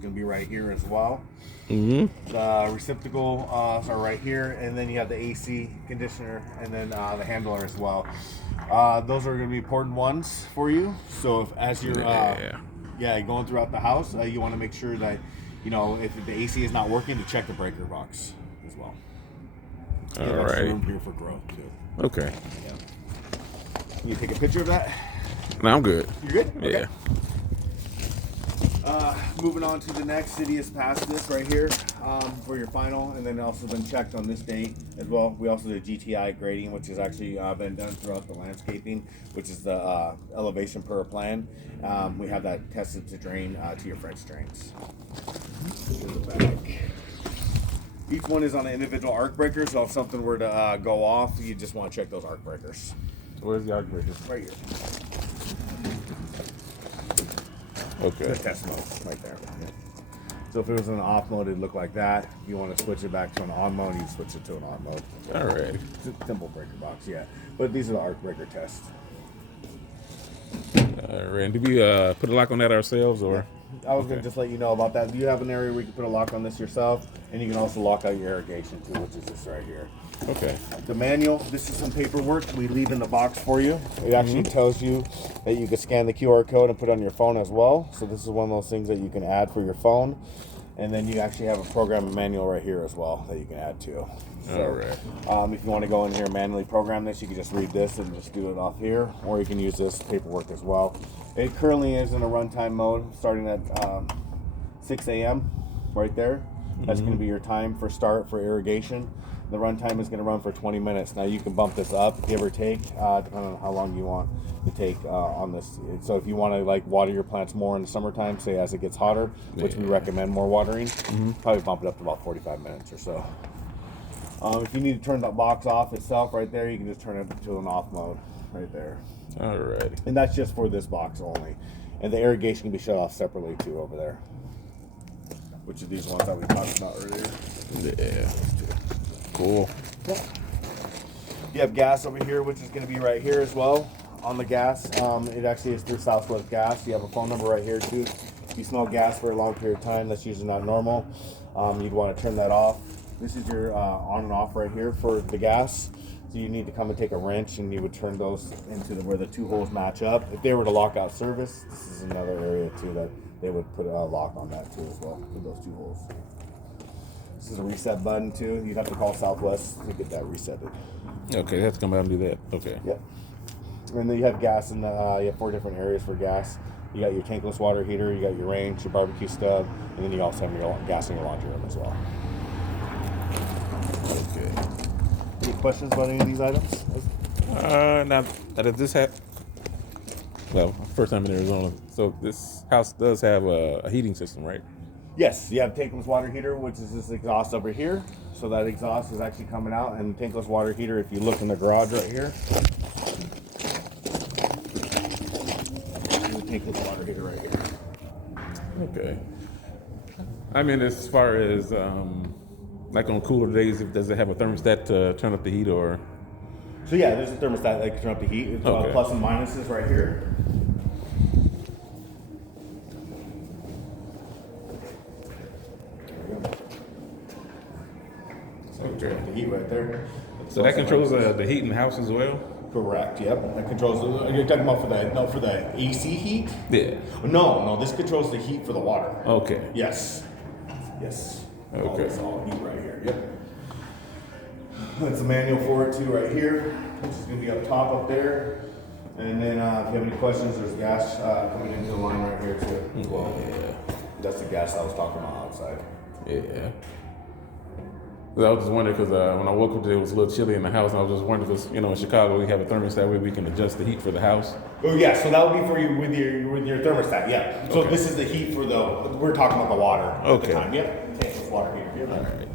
Going to be right here as well. Mm-hmm. The receptacle are right here, and then you have the AC conditioner, and then the handler as well. Those are going to be important ones for you. So as you're going throughout the house, you want to make sure that if the AC is not working, to check the breaker box as well. All right. Room here for growth too. Okay. Yeah. Can you take a picture of that? No, I'm good. You're good? Okay. Yeah. Moving on to the next, city has passed this right here for your final, and then also been checked on this date as well. We also did GTI grading, which has actually been done throughout the landscaping, which is the elevation per plan. We have that tested to drain to your French drains. Each one is on an individual arc breaker, so if something were to go off, you just want to check those arc breakers. Where's the arc breaker? Right here. Okay. The test mode, right there. Yeah. So if it was in an off mode, it'd look like that. If you want to switch it back to an on mode, you switch it to an on mode. All right. It's a simple breaker box, yeah. But these are the arc breaker tests. All right. And did we put a lock on that ourselves, or? I was going to just let you know about that. You have an area where you can put a lock on this yourself, and you can also lock out your irrigation too, which is this right here. Okay. The manual, this is some paperwork we leave in the box for you. It actually tells you that you can scan the QR code and put it on your phone as well. So this is one of those things that you can add for your phone. And then you actually have a program manual right here as well that you can add to. So, all right. If you want to go in here and manually program this, you can just read this and just do it off here. Or you can use this paperwork as well. It currently is in a runtime mode starting at 6 a.m. right there. That's going to be your time for start for irrigation. The runtime is going to run for 20 minutes. Now you can bump this up, give or take, depending on how long you want to take on this. So if you want to water your plants more in the summertime, say as it gets hotter, which we recommend more watering, probably bump it up to about 45 minutes or so. If you need to turn that box off itself right there, you can just turn it to an off mode right there. All right. And that's just for this box only. And the irrigation can be shut off separately too over there, which are these ones that we talked about earlier. Yeah. Cool. Yeah. You have gas over here, which is going to be right here as well on the gas. It actually is through Southwest Gas. You have a phone number right here too. If you smell gas for a long period of time, that's usually not normal. You'd want to turn that off. This is your on and off right here for the gas. So you need to come and take a wrench, and you would turn those into where the two holes match up. If they were to lock out service, this is another area too that they would put a lock on that too as well for those two holes. This is a reset button too. You'd have to call Southwest to get that resetted. Okay, you have to come out and do that. Okay. Yep. And then you have gas in you have 4 different areas for gas. You got your tankless water heater, you got your range, your barbecue stub, and then you also have your gas in your laundry room as well. Okay. Any questions about any of these items? Now that this well, first time in Arizona, so this house does have a heating system, right? Yes, you have tankless water heater, which is this exhaust over here. So that exhaust is actually coming out, and tankless water heater, if you look in the garage right here, the tankless water heater right here. Okay. I mean, as far as like on cooler days, does it have a thermostat to turn up the heat, or? So yeah, there's a thermostat that can turn up the heat. It's plus and minuses right here. Okay. The heat right there. So that controls the heat in the house as well? Correct. Yep. That controls. You're talking about for the AC heat? Yeah. No. This controls the heat for the water. Okay. Yes. Okay. It's all heat right here. Yep. That's a manual for it too, right here, which is going to be up top up there. And then if you have any questions, there's gas coming into the line right here too. Well, Yeah. that's the gas I was talking about outside. Yeah. I was just wondering because when I woke up today, it was a little chilly in the house, and I was just wondering because in Chicago we have a thermostat where we can adjust the heat for the house. Oh yeah, so that would be for you with your thermostat. Yeah. So Okay. this is the heat for we're talking about the water. At Okay. the time. Yep. Okay, it's water heater. Yep. All right.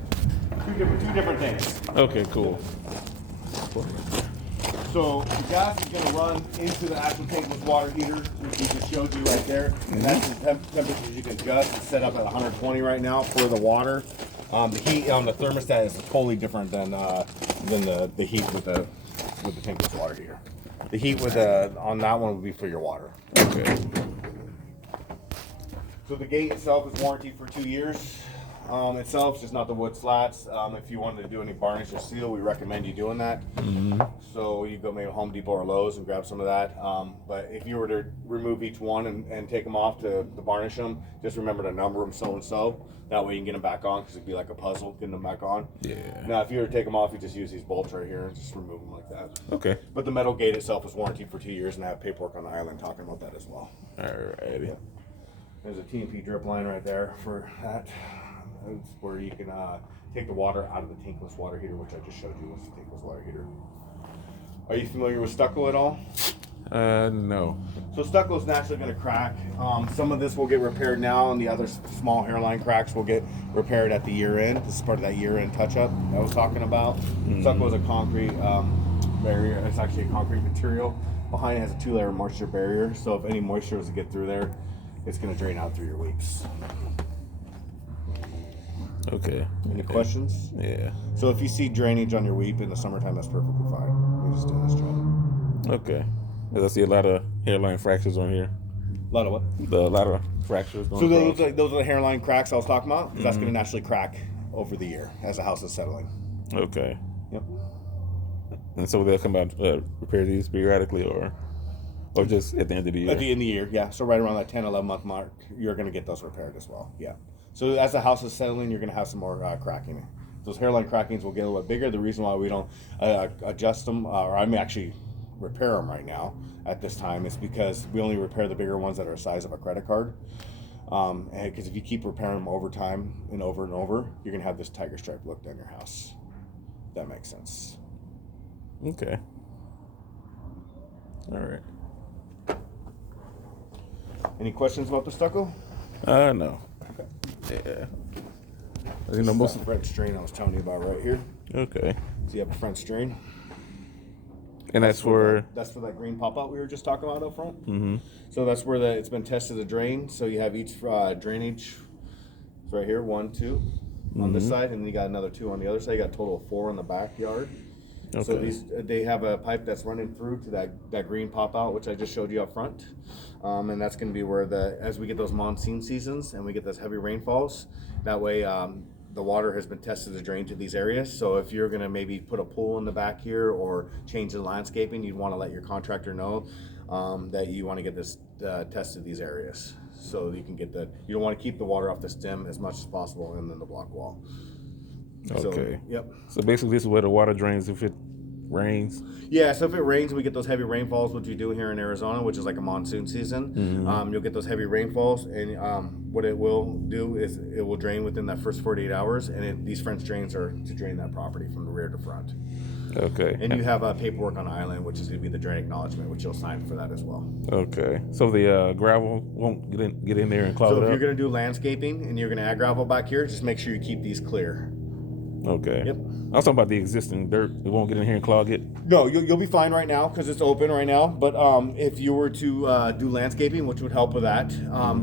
Two different things. Okay. Cool. So the gas is going to run into the actual tankless water heater, which we just showed you right there. And that's the temperature you can adjust. It's set up at 120 right now for the water. The heat on the thermostat is totally different than the heat with the tankless water heater. The heat on that one would be for your water. Okay. So the gate itself is warranted for 2 years. Itself, just not the wood slats. If you wanted to do any varnish or seal, we recommend you doing that. So you go maybe Home Depot or Lowe's and grab some of that. But if you were to remove each one and take them off to varnish them, just remember to number them so and so. That way you can get them back on, because it'd be like a puzzle getting them back on. Yeah. Now, if you were to take them off, you just use these bolts right here and just remove them like that. Okay. But the metal gate itself is warranted for 2 years, and I have paperwork on the island talking about that as well. Alrighty. Yeah. There's a TNP drip line right there for that. That's where you can take the water out of the tankless water heater, which I just showed you was the tankless water heater. Are you familiar with stucco at all? No. So stucco is naturally going to crack. Some of this will get repaired now, and the other small hairline cracks will get repaired at the year end. This is part of that year end touch up I was talking about. Stucco is a concrete barrier. It's actually a concrete material. Behind it has a 2-layer moisture barrier, so if any moisture was to get through there, it's going to drain out through your weeps. Okay. Any questions? Yeah. So if you see drainage on your weep in the summertime, that's perfectly fine. We're just doing this job. Okay. 'Cause I see a lot of hairline fractures on here. A lot of what? A lot of fractures. So those are the hairline cracks I was talking about. That's going to naturally crack over the year as the house is settling. Okay. Yep. And so they'll come out repair these periodically, or just at the end of the year. At the end of the year, yeah. So right around that 10, 11 month mark, you're going to get those repaired as well. Yeah. So as the house is settling, you're going to have some more cracking. Those hairline crackings will get a little bit bigger. The reason why we don't adjust them, or I may actually repair them right now at this time, is because we only repair the bigger ones that are the size of a credit card. And because if you keep repairing them over time and over, you're going to have this tiger stripe look down your house. If that makes sense. Okay. All right. Any questions about the stucco? No. Okay. Yeah. This is that French drain I was telling you about right here. Okay. So you have a French drain. And that's where. That's for that green pop out we were just talking about up front. Mm-hmm. So that's where it's been tested to drain. So you have each drainage right here, 1, 2 on this side, and then you got another 2 on the other side. You got a total of 4 in the backyard. Okay. So they have a pipe that's running through to that green pop out, which I just showed you up front, and that's going to be where as we get those monsoon seasons and we get those heavy rainfalls, that way the water has been tested to drain to these areas. So if you're going to maybe put a pool in the back here or change the landscaping, you'd want to let your contractor know that you want to get this tested these areas, so you can get you don't want to keep the water off the stem as much as possible and then the block wall. Okay. So, yep. So basically, this is where the water drains if it rains. Yeah, so if it rains and we get those heavy rainfalls, which we do here in Arizona, which is like a monsoon season, you'll get those heavy rainfalls, and what it will do is it will drain within that first 48 hours, and these French drains are to drain that property from the rear to front. Okay. And you have paperwork on the island, which is going to be the drain acknowledgement, which you'll sign for that as well. Okay. So the gravel won't get in there and clog So it if up? you're going to do landscaping and you're going to add gravel back here, just make sure you keep these clear. Okay. Yep. I was talking about the existing dirt. It won't get in here and clog it? No, you'll be fine right now because it's open right now. But if you were to do landscaping, which would help with that,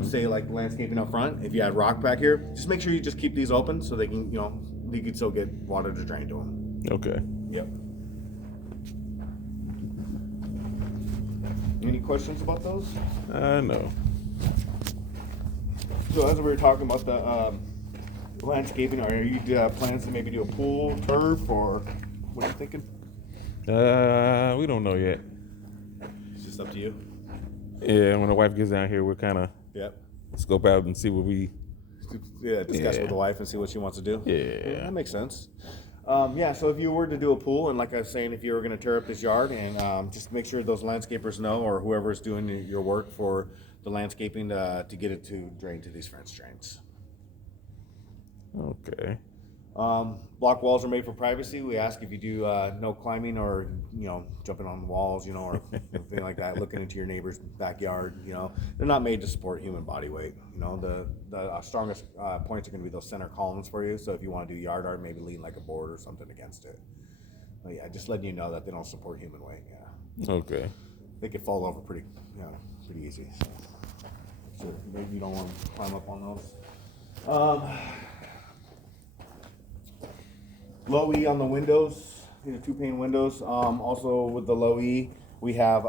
say like landscaping up front, if you had rock back here, just make sure you just keep these open so they can, you can still get water to drain to them. Okay. Yep. Any questions about those? No. So as we were talking about the landscaping, are you plans to maybe do a pool, turf, or what are you thinking? We don't know yet. It's just up to you. Yeah, when the wife gets down here, we'll kind of Yep. scope out and see what we. Yeah, discuss Yeah. with the wife and see what she wants to do. Yeah. That makes sense. Yeah, so if you were to do a pool, and like I was saying, if you were going to tear up this yard, and just make sure those landscapers know, or whoever's doing your work for the landscaping to get it to drain to these French drains. Okay. Block walls are made for privacy. We ask if you do no climbing or jumping on walls, or anything like that. Looking into your neighbor's backyard, they're not made to support human body weight. The strongest points are going to be those center columns for you. So if you want to do yard art, maybe lean like a board or something against it. But yeah, just letting you know that they don't support human weight. Yeah. Okay. They could fall over pretty easy. So maybe you don't want to climb up on those. Low E on the windows, 2-pane windows. Also with the low E, we have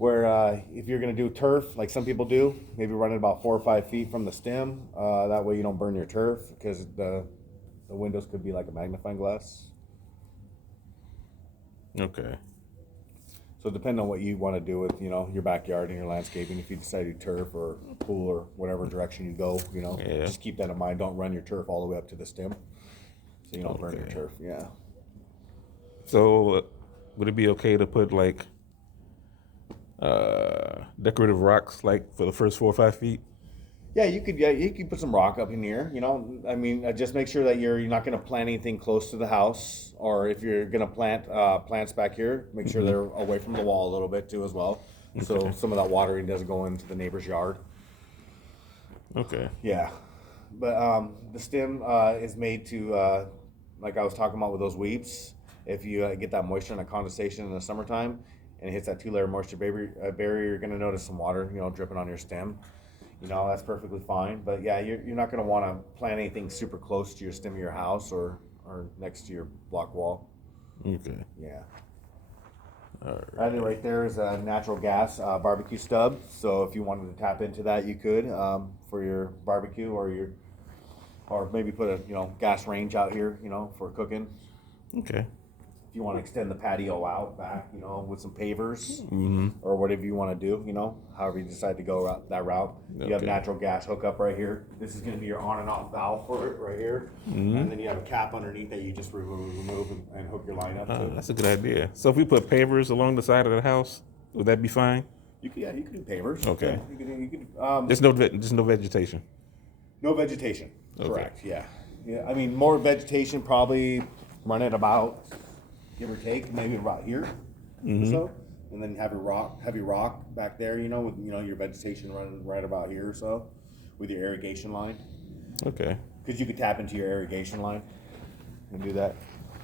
Where if you're going to do turf, like some people do, maybe run it about 4 or 5 feet from the stem. That way you don't burn your turf, because the windows could be like a magnifying glass. Okay. So depending on what you want to do with, your backyard and your landscaping, if you decide to turf or pool or whatever direction you go, Yeah. just keep that in mind. Don't run your turf all the way up to the stem, so you don't burn your Okay. turf. Yeah. So, would it be okay to put like decorative rocks like for the first 4 or 5 feet? Yeah, you could put some rock up in here. I mean, just make sure that you're not going to plant anything close to the house, or if you're going to plant plants back here, make sure they're away from the wall a little bit too as well, so some of that watering doesn't go into the neighbor's yard. Okay. Yeah, but the stem is made to, like I was talking about with those weeps. If you get that moisture and that condensation in the summertime, and it hits that 2-layer moisture barrier, you're going to notice some water, dripping on your stem. That's perfectly fine. But yeah, you're not going to want to plant anything super close to your stem of your house or next to your block wall. Okay. Yeah. All right. Right there is a natural gas barbecue stub. So if you wanted to tap into that, you could for your barbecue, or maybe put a gas range out here, for cooking. Okay. If you want to extend the patio out back, with some pavers, Mm-hmm. or whatever you want to do, however you decide to go that route. You have Okay. natural gas hookup right here. This is going to be your on and off valve for it right here. Mm-hmm. And then you have a cap underneath that you just remove and hook your line up to. That's a good idea. So if we put pavers along the side of the house, would that be fine? You could do pavers. Okay. Yeah, you could There's no vegetation. no vegetation. Okay. Correct. Yeah. Yeah. I mean, more vegetation probably run it about, give or take, maybe about here or so, and then have your rock back there, with your vegetation running right about here or so, with your irrigation line, Okay. because you could tap into your irrigation line and do that.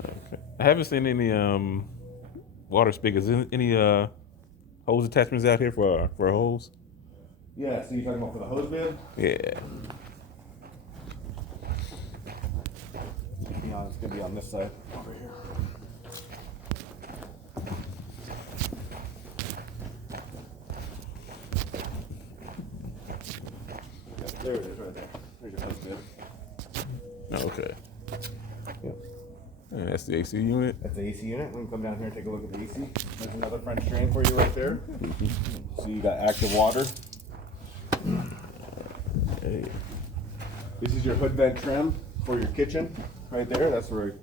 Okay. I haven't seen any water spigots. Any hose attachments out here for a hose? Yeah. So you're talking about for the hose bib? Yeah. It's gonna be on this side over here. Yeah, there it is, right there. There's your hose bib. Okay. Yep. And that's the AC unit. That's the AC unit. We can come down here and take a look at the AC. There's another French drain for you right there. So you got active water. Hey. This is your hood vent trim for your kitchen right there. That's where if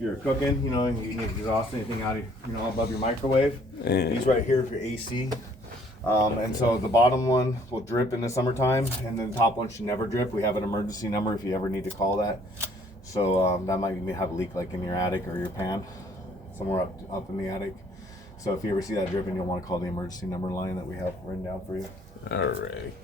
you're cooking, you need to exhaust anything out of, above your microwave. Yeah. These right here for your AC. And so the bottom one will drip in the summertime, and then the top one should never drip. We have an emergency number if you ever need to call that. So that might have a leak like in your attic or your pan, somewhere up in the attic. So if you ever see that dripping, you'll want to call the emergency number line that we have written down for you. All right.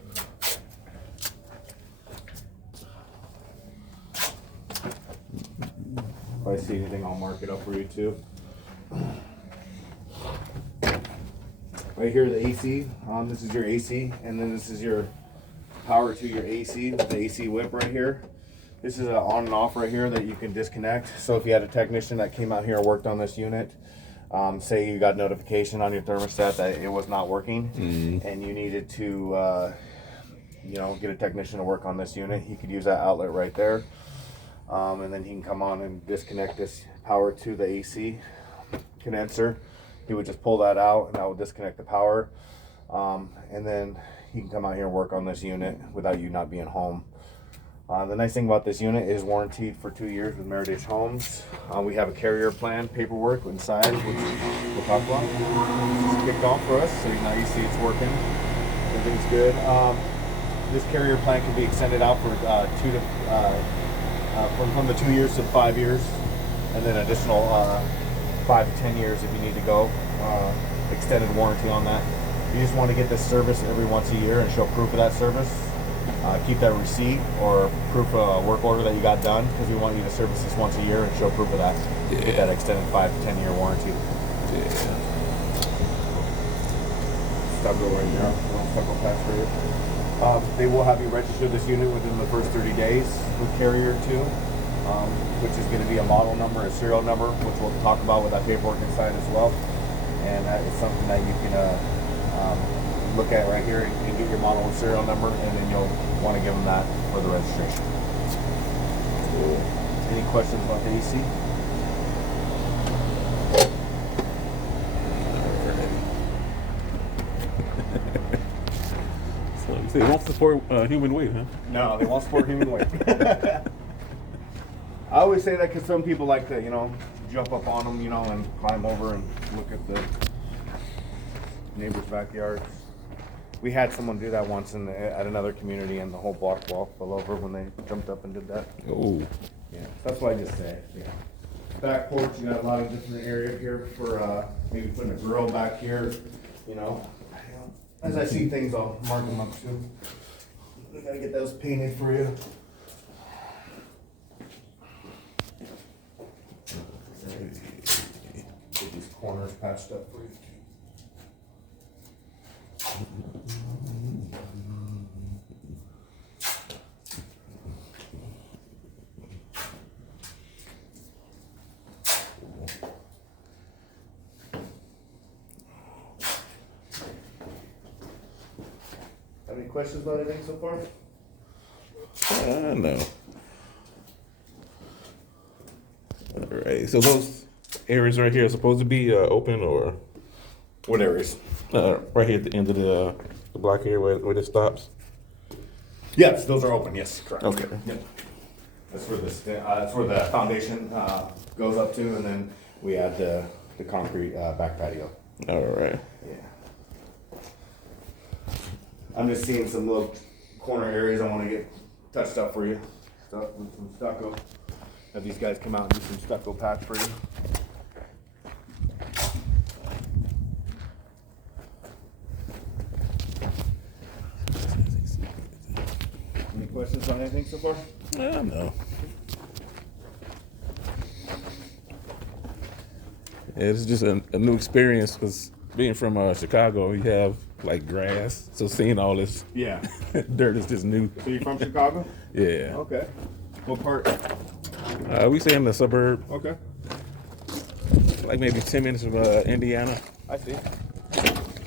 If I see anything, I'll mark it up for you too. Right here, the AC. This is your AC, and then this is your power to your AC, the AC whip right here. This is an on and off right here that you can disconnect. So if you had a technician that came out here and worked on this unit, say you got notification on your thermostat that it was not working, and you needed to, get a technician to work on this unit, he could use that outlet right there. And then he can come on and disconnect this power to the AC condenser. He would just pull that out, and that would disconnect the power. And then he can come out here and work on this unit without you not being home. The nice thing about this unit is warranted for 2 years with Meritage Homes. We have a carrier plan paperwork inside, which we'll talk about. It's kicked off for us, so now you see it's working. Everything's good. This carrier plan can be extended out for from the 2 years to 5 years, and then additional 5 to 10 years if you need to go. Extended warranty on that. You just want to get this service every once a year and show proof of that service. Keep that receipt or proof of work order that you got done, because we want you to service this once a year and show proof of that. Yeah. Get that extended 5 to 10 year warranty. Yeah. Stucco right there. Stucco patch for you. They will have you register this unit within the first 30 days with Carrier too, which is going to be a model number, a serial number, which we'll talk about with that paperwork inside as well. And that is something that you can look at it right here and get your model and serial number, and then you'll want to give them that for the registration. Any questions about the AC? So you say it won't support human weight, huh? No, they won't support human weight. I always say that because some people like to, jump up on them, and climb over and look at the neighbor's backyards. We had someone do that once at another community, and the whole block wall fell over when they jumped up and did that. Oh. Yeah, that's what I just say. Yeah. Back porch, you got a lot of different area here for maybe putting a grill back here. As I see things, I'll mark them up too. We gotta get those painted for you. Get these corners patched up for you. Have any questions about anything so far? No. All right. So those areas right here are supposed to be open, or What areas? right here at the end of the block here where it stops? Yes, those are open. Yes, correct. Okay. Yep. That's where the foundation goes up to, and then we add the concrete back patio. All right. Yeah. I'm just seeing some little corner areas I want to get touched up for you. Stuff with some stucco. Have these guys come out and do some stucco patch for you. Any questions on anything so far? No. Yeah, it's just a new experience because being from Chicago, you have like grass, so seeing all this Yeah. dirt is just new. So you're from Chicago? Yeah. Okay. What part? We stay in the suburb, Okay. like maybe 10 minutes from Indiana. I see.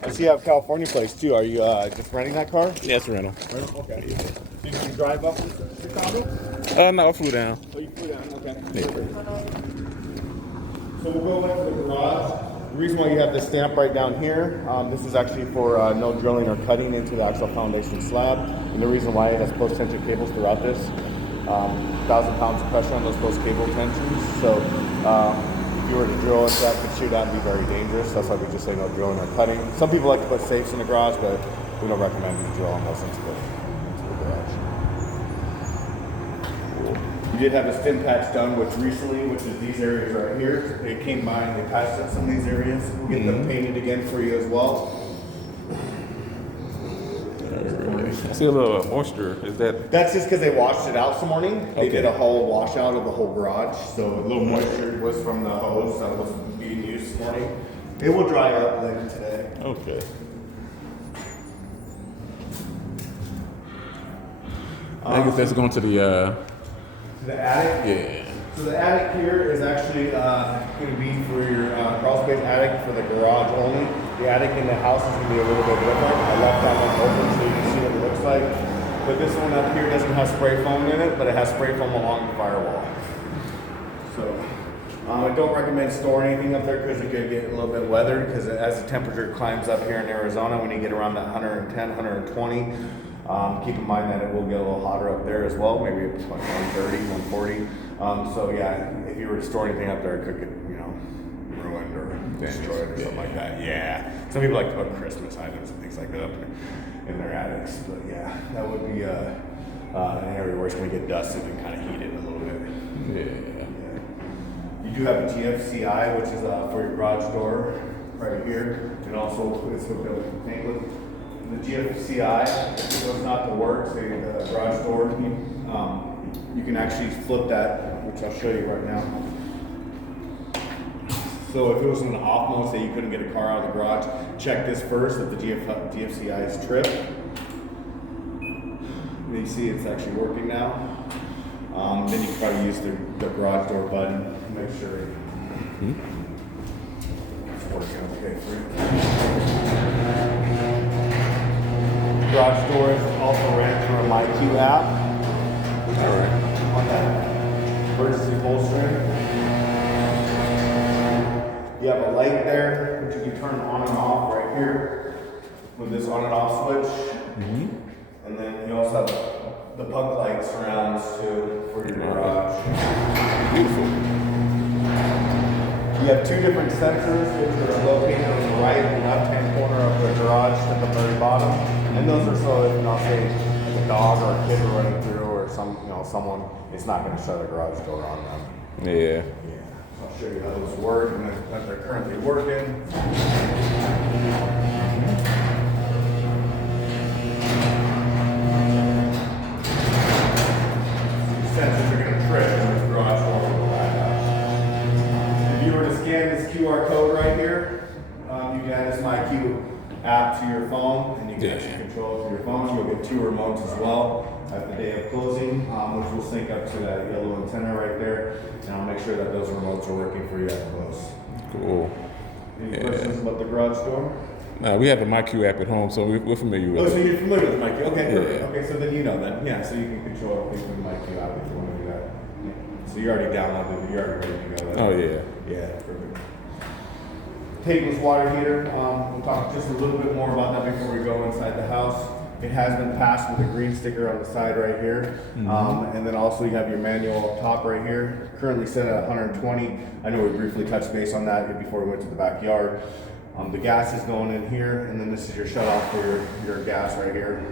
I see you have California place too. Are you just renting that car? Yeah, it's rental. Okay. Did you drive up to Chicago? No, I flew down. Oh, you flew down. Okay. Yeah. So we'll go into the garage. The reason why you have this stamp right down here, this is actually for no drilling or cutting into the actual foundation slab. And the reason why it has post tension cables throughout this, 1,000 pounds of pressure on those post cable tensions. So if you were to drill into that, could shoot out and be very dangerous. That's why we just say no drilling or cutting. Some people like to put safes in the garage, but we don't recommend you drill on those into the garage. You did have a stim patch done, which is these areas right here. They came by and they patched up some of these areas. We'll get them painted again for you as well. I see a little moisture. Is that? That's just because they washed it out this morning. They Okay. did a whole washout of the whole garage, so a little moisture was from the hose that was being used this morning. It will dry up later today. Okay. I guess that's going to the. The attic. Yeah. So the attic here is actually going to be for your crawl space attic for the garage only. The attic in the house is going to be a little bit different. I left that one open so you can see what it looks like. But this one up here doesn't have spray foam in it, but it has spray foam along the firewall. So I don't recommend storing anything up there because it could get a little bit weathered because as the temperature climbs up here in Arizona, when you get around that 110, 120, keep in mind that it will get a little hotter up there as well, maybe it's like 130, 140. So yeah, if you were to store anything up there, it could get, ruined or destroyed or something like that. Yeah. Some people like to put Christmas items and things like that up in their attics. But yeah, that would be an area where it's going to get dusted and kind of heated a little bit. Yeah. You do have a GFCI, which is for your garage door right here, and also it's hooked up with the tank. The GFCI, if it was not to work, say the garage door, you can actually flip that, which I'll show you right now. So if it was in the off mode, say you couldn't get a car out of the garage, check this first if the GFCI is tripped. And you see it's actually working now. Then you can probably use the garage door button to make sure it's working okay for you. garage door is also ran through a MyQ app All right. on that emergency pull string. You have a light there, which you can turn on and off right here with this on and off switch. And then you also have the pug light surrounds too for your garage. Beautiful. You have two different sensors which are located on the right and left-hand corner of the garage at the very bottom. And those are so if, say, like a dog or a kid are running through or someone, it's not going to shut a garage door on them. Yeah. Yeah. So I'll show you how those work and that they're currently working. These sensors are going to trip and this garage door will go back up. If you were to scan this QR code right here, you can add this MyQ app to your phone, and you can actually control it through your phone. You'll get two remotes as well at the day of closing, which will sync up to that yellow antenna right there, and I'll make sure that those remotes are working for you at close. Cool. Any questions about the garage door? We have the MyQ app at home, so we're familiar with Oh, it. so you're familiar with MyQ? Okay, perfect. Yeah. Okay, so then you know then. Yeah, so you can control everything from the MyQ app if you want to do that. Yeah. So you already downloaded it. You're already ready to go. Oh, yeah. Yeah, perfect. Tankless water heater. We'll talk just a little bit more about that before we go inside the house. It has been passed with a green sticker on the side right here. And then also you have your manual up top right here. Currently set at 120. I know we briefly touched base on that before we went to the backyard. The gas is going in here, and then this is your shut off for your gas right here.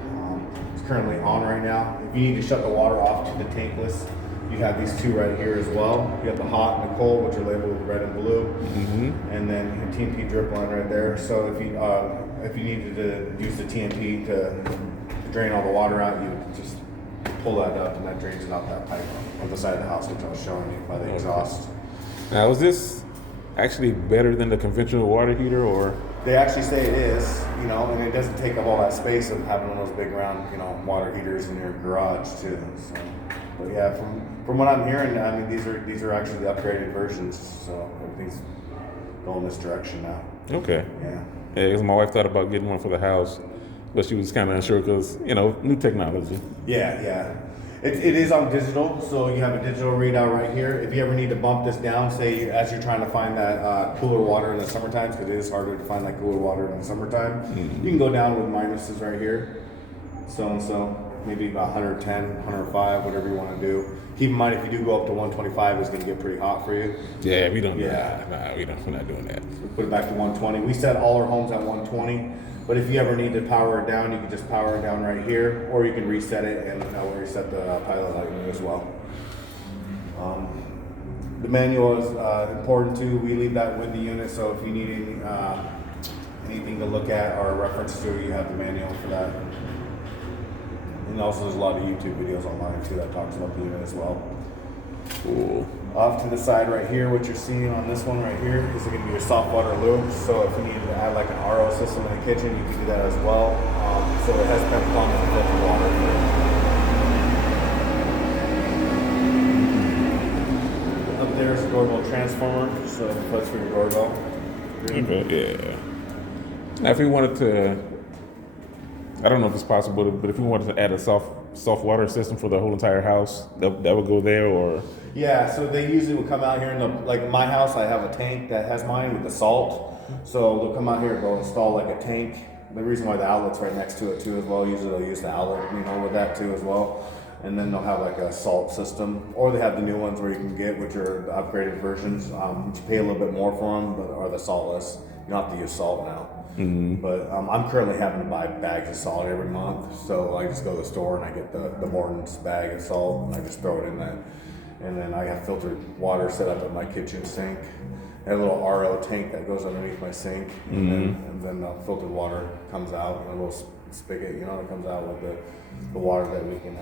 It's currently on right now. If you need to shut the water off to the tankless, you have these two right here as well. You have the hot and the cold, which are labeled with red and blue, and then your TMP drip line right there. So if you needed to use the TMP to drain all the water out, you just pull that up, and that drains it out that pipe on the side of the house, which I was showing you by the exhaust. Now, is this actually better than the conventional water heater, or? They actually say it is, and it doesn't take up all that space of having one of those big round, water heaters in your garage too. So, but yeah, from what I'm hearing, I mean, these are actually the upgraded versions, so everything's going this direction now. Okay. Yeah. Yeah, because my wife thought about getting one for the house, but she was kind of unsure because, new technology. Yeah. It is on digital, so you have a digital readout right here. If you ever need to bump this down, say as you're trying to find that cooler water in the summertime, because it is harder to find that cooler water in the summertime, you can go down with minuses right here. So maybe about 110, 105, whatever you want to do. Keep in mind, if you do go up to 125, it's going to get pretty hot for you. Yeah, we don't. Yeah. We're not doing that. We put it back to 120. We set all our homes at 120. But if you ever need to power it down, you can just power it down right here, or you can reset it and reset the pilot lighting as well. The manual is important too. We leave that with the unit, so if you need anything to look at or reference to, you have the manual for that. And also there's a lot of YouTube videos online too that talks about the unit as well. Cool. Off to the side right here, what you're seeing on this one right here is going to be your soft water loop. So if you needed to add like an RO system in the kitchen, you can do that as well. So it has been plumbed and filtered water. Up there is a doorbell transformer, so that's for your doorbell. Okay, yeah. Now, if we wanted to, I don't know if it's possible, but if we wanted to add a soft water system for the whole entire house, that would go there, or? Yeah, so they usually will come out here like my house, I have a tank that has mine with the salt. So they'll come out here and they'll install like a tank. The reason why the outlet's right next to it too as well, usually they'll use the outlet, with that too as well. And then they'll have like a salt system, or they have the new ones where you can get, which are the upgraded versions. You pay a little bit more for them, but are the saltless. You don't have to use salt now. But I'm currently having to buy bags of salt every month. So I just go to the store and I get the Morton's bag of salt and I just throw it in that. And then I have filtered water set up at my kitchen sink. I have a little RO tank that goes underneath my sink, and then the filtered water comes out in a little spigot, that comes out with the water that we can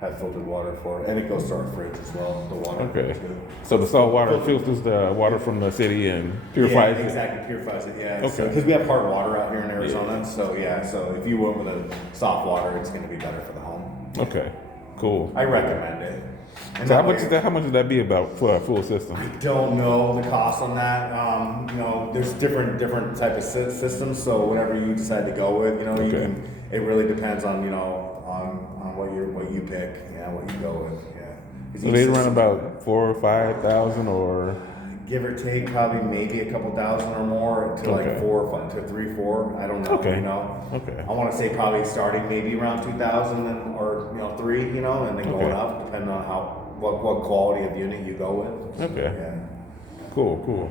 have filtered water for. And it goes to our fridge as well, the water. Okay. Too. So the salt water filters the water from the city and purifies it? Exactly, purifies it, yeah. Okay. Because we have hard water out here in Arizona, so if you went with a soft water, it's going to be better for the home. Okay, cool. I recommend it. And So that how much way- is that? How much would that be about for a full system? Don't know the cost on that. There's different type of systems. So whatever you decide to go with, you Okay. can. It really depends on on what you pick. Yeah, what you go with. Yeah. 'Cause So each they run system- about 4 or 5,000, or give or take, probably maybe a couple thousand or more to Okay. like 4 or 5 to 3, 4. I don't know. Okay. I okay, want to say probably starting maybe around 2,000 or 3, and then going Okay. up depending on what quality of unit you go with. okay, Yeah. cool.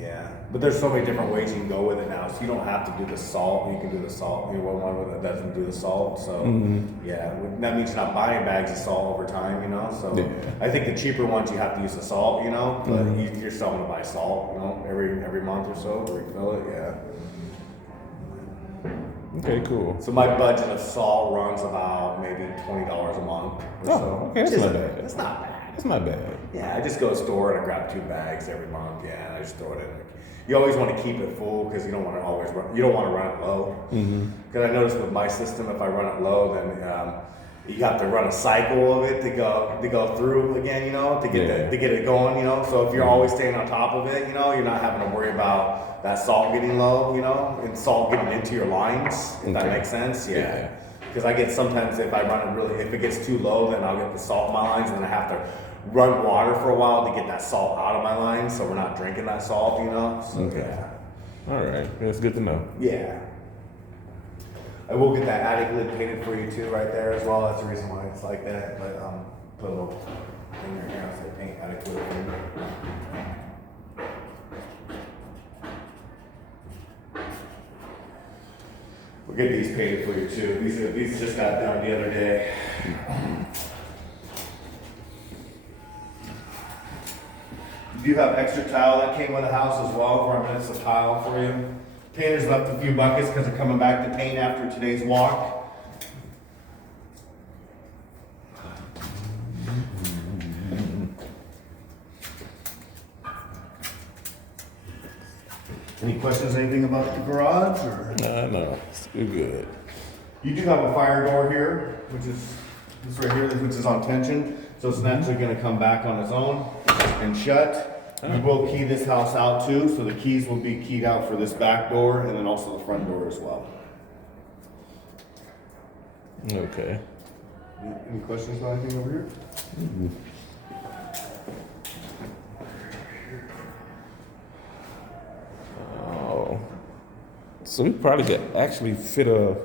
Yeah, but there's so many different ways you can go with it now. So you don't have to do the salt. You can do the salt. One that doesn't do the salt. So yeah, that means you're not buying bags of salt over time. So Yeah. I think the cheaper ones you have to use the salt. But you're still gonna buy salt. Every month or so to refill it. Yeah. Okay, cool. So my budget of salt runs about maybe $20 a month or Oh, so. okay, that's Which not isn't- bad. That's not bad. That's not bad. Yeah, I just go to the store and I grab 2 bags every month. Yeah, and I just throw it in. You always want to keep it full because you don't want to you don't want to run it low. Because I noticed with my system, if I run it low, then you have to run a cycle of it to go through again. To get it going. So if you're always staying on top of it, you're not having to worry about that salt getting low. And salt getting into your lines. If that Okay. makes sense. Yeah. Yeah. Because I get sometimes if I run it if it gets too low, then I'll get the salt in my lines, and then I have to run water for a while to get that salt out of my lines, so we're not drinking that salt, So, Okay. All right, that's good to know. yeah. I will get that attic lid painted for you too, right there as well. That's the reason why it's like that. But put a little thing right here. I'll say paint attic lid. We'll get these painted for you too. These just got done the other day. You do have extra tile that came with the house as well, 4 minutes of tile for you. Painters left a few buckets because they're coming back to paint after today's walk. Any questions, anything about the garage? Or? No, we're good. You do have a fire door here, which is this right here, which is on tension. So it's naturally going to come back on its own and shut. We will key this house out too, so the keys will be keyed out for this back door and then also the front door as well. Okay. Any questions about anything over here? Oh, so we probably could actually fit a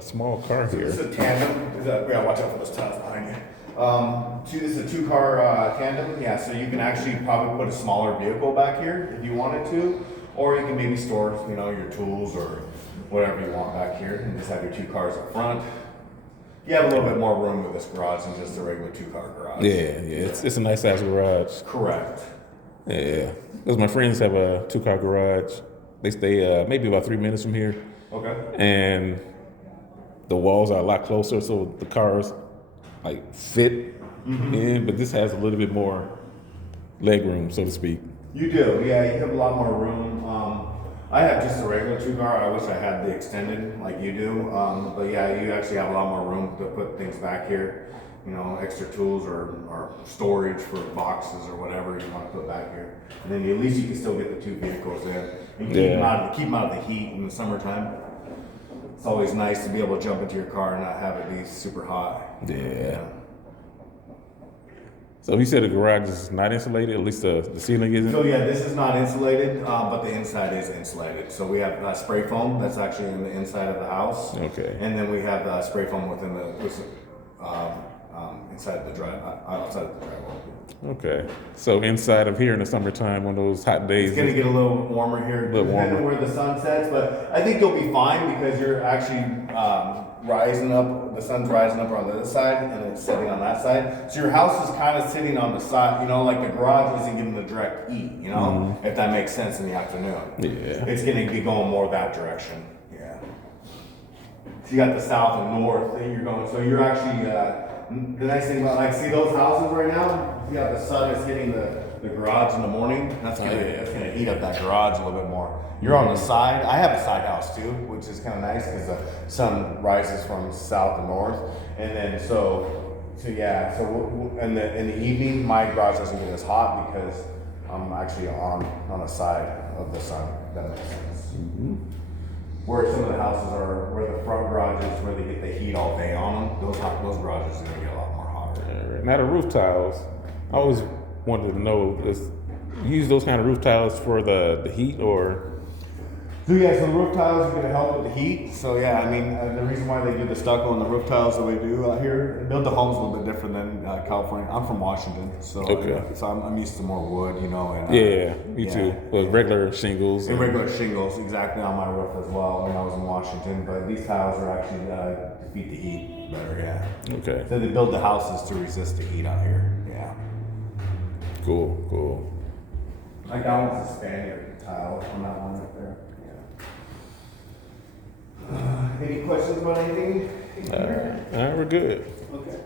small car This here. is a tandem. Yeah, watch out for those tiles behind you. This is a 2-car tandem. Yeah, so you can actually probably put a smaller vehicle back here if you wanted to, or you can maybe store, your tools or whatever you want back here, and just have your 2 cars up front. You have a little bit more room with this garage than just a regular 2-car garage. Yeah, it's a nice size garage. Correct. Yeah, because my friends have a 2-car garage. They stay maybe about 3 minutes from here, Okay. and the walls are a lot closer, so the cars like fit in. But this has a little bit more leg room, so to speak. You do, yeah. You have a lot more room. I have just a regular 2-car. I wish I had the extended like you do. But yeah, you actually have a lot more room to put things back here. Extra tools or storage for boxes or whatever you want to put back here. And then at least you can still get the 2 vehicles there. And keep them out of the heat in the summertime. It's always nice to be able to jump into your car and not have it be super hot. Yeah. So you said the garage is not insulated, at least the ceiling isn't? So yeah, this is not insulated, but the inside is insulated. So we have spray foam that's actually in the inside of the house. Okay. And then we have spray foam within inside the outside of the drywall. Okay. So inside of here in the summertime, on those hot days, It's gonna get a little warmer here, little depending on warmer. where the sun sets. But I think you'll be fine because you're actually rising up. The sun's rising up on the other side, and it's setting on that side. So your house is kind of sitting on the side. Like the garage isn't getting the direct heat. If that makes sense in the afternoon. Yeah. It's gonna be going more that direction. Yeah. So you got the south and north that you're going. So you're actually the nice thing about see those houses right now. You got the sun is hitting the garage in the morning. That's gonna heat up that garage a little bit more. You're on the side. I have a side house too, which is kind of nice because the sun rises from south to north, and then so So yeah, so in the evening, my garage doesn't get as hot because I'm actually on the side of the sun. If that makes sense. Where some of the houses are, where the front garage is, where they get the heat all day on them, those garages are gonna get a lot more hotter. Alright. Now the roof tiles, I always wanted to know, you use those kind of roof tiles for the heat or? So yeah, so the roof tiles are gonna help with the heat. So yeah, I mean, the reason why they do the stucco and the roof tiles that we do out here, build the homes a little bit different than California. I'm from Washington, so Okay. so I'm used to more wood, you know. And Yeah, me too. With regular shingles. And regular shingles, exactly on my roof as well when I was in Washington. But these tiles are actually defeat the heat better. Yeah. Okay. So they build the houses to resist the heat out here. Yeah. Cool. Like that one's a Spaniard tile on that one right there. Any questions about anything? All right, we're good. Okay.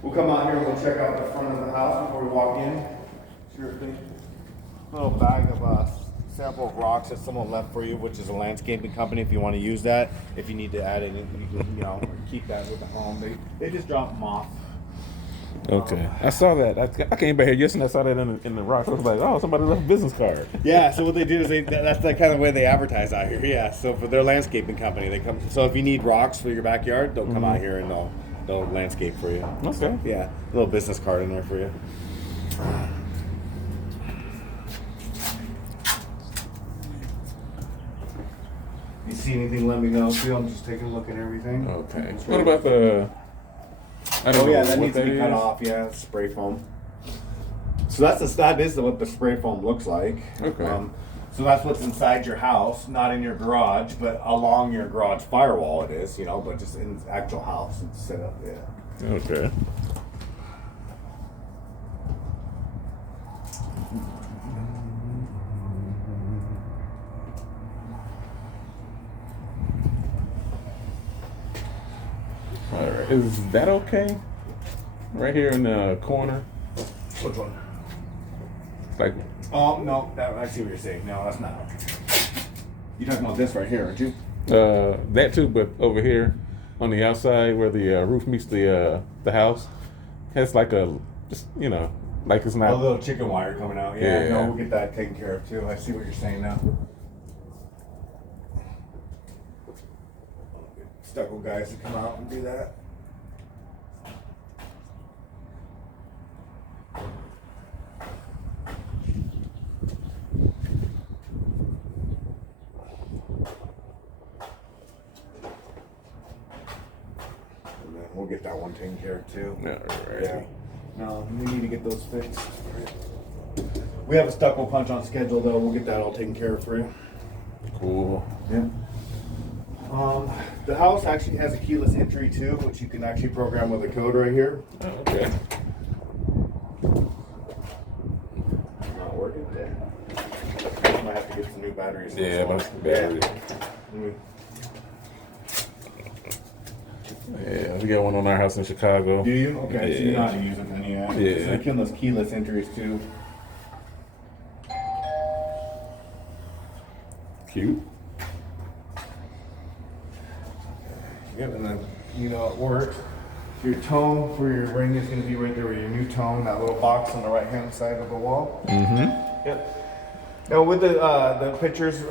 We'll come out here and we'll check out the front of the house before we walk in. Sure thing. Little bag of sample of rocks that someone left for you, which is a landscaping company. If you want to use that, if you need to add any, you can, keep that with the home. They just drop them off. Okay, I saw that. I came back here yesterday. I saw that in the rocks. I was like, oh, somebody left a business card. Yeah, so what they do is that's the kind of way they advertise out here. Yeah, so for their landscaping company, they come. So if you need rocks for your backyard, they'll come out here and they'll landscape for you. Okay. So, yeah, a little business card in there for you. If you see anything, let me know. Too. I'm just taking a look at everything. Okay. What about the? I don't know Yeah, that what needs to be cut is. off. Yeah, spray foam. So that is what the spray foam looks like. Okay. So that's what's inside your house, not in your garage, but along your garage firewall. It is, but just in the actual house it's set up. Yeah. Okay. All right. Is that okay? Right here in the corner. Which one? Like, Oh no, I see what you're saying. No, that's not okay. You're talking about this right here, aren't you? that too, but over here on the outside where the roof meets the house, has like like it's A not. little chicken wire coming out. Yeah, Yeah. no, we'll get that taken care of too. I see what you're saying now. Stucco guys to come out and do that. And then we'll get that one taken care of too. Alright. Yeah. No, we need to get those fixed. We have a stucco punch on schedule though. We'll get that all taken care of for you. Cool. Yeah. The house actually has a keyless entry too, which you can actually program with a code right here. Oh, okay. Not working there. Might have to get some new batteries. Yeah, but battery. Yeah, we got one on our house in Chicago. Do you? Okay, so you know Yeah. how to use them then, yeah. Yeah. So they kill those keyless entries too. Cute. Yep, and then it works. Your tone for your ring is going to be right there with your new tone, that little box on the right hand side of the wall. Mm-hmm. Yep. Now with the pictures, you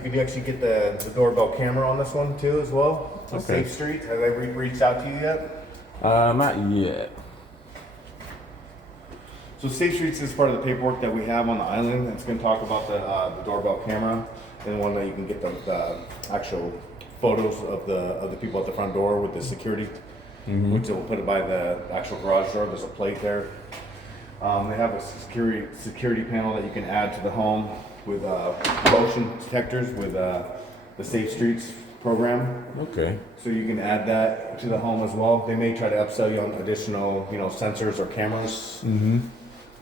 could actually get the doorbell camera on this one too as well. Okay. Safe Street, have they reached out to you yet? Not yet. So Safe Streets is part of the paperwork that we have on the island. It's going to talk about the doorbell camera, and one that you can get the actual photos of the people at the front door with the security, which they will put it by the actual garage door. There's a plate there. They have a security panel that you can add to the home with motion detectors with the Safe Streets program. Okay. So you can add that to the home as well. They may try to upsell you on additional, sensors or cameras. Mm-hmm.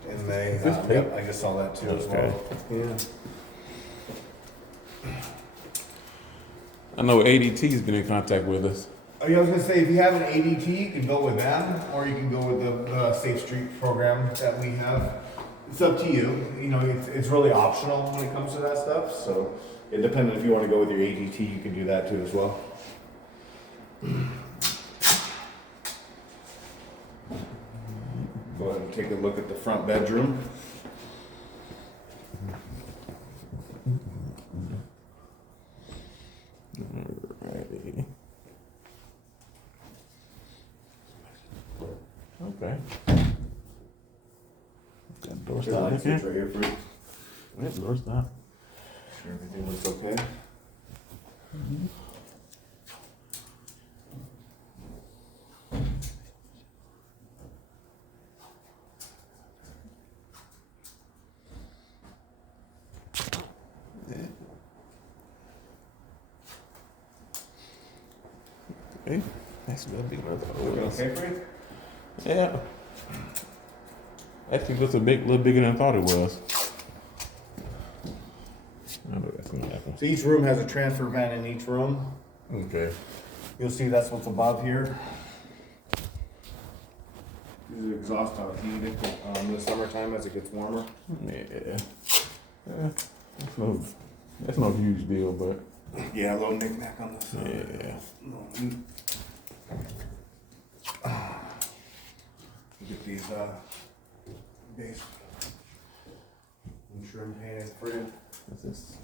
And they, this yep, I just saw that too as Okay. well. Yeah. I know ADT's been in contact with us. I was gonna say, if you have an ADT, you can go with them, or you can go with the Safe Street program that we have. It's up to you. It's really optional when it comes to that stuff. So, independent if you want to go with your ADT, you can do that too as well. take a look at the front bedroom. Alrighty. Okay. Got door There's a stop light in switch here. right here for you. Yeah, door stop. Sure everything looks okay. Okay. That's a little bigger than I thought it Looking was. okay for you? Yeah. Actually, looks a little bigger than I thought it was. I know that's gonna happen. So each room has a transfer van in each room. Okay. You'll see that's what's above here. These are exhaust out heated in the summertime as it gets warmer. Yeah. Yeah. That's no huge deal, but Yeah, a little knick-knack on the side. yeah. Get these base and trim painted for you. What's this?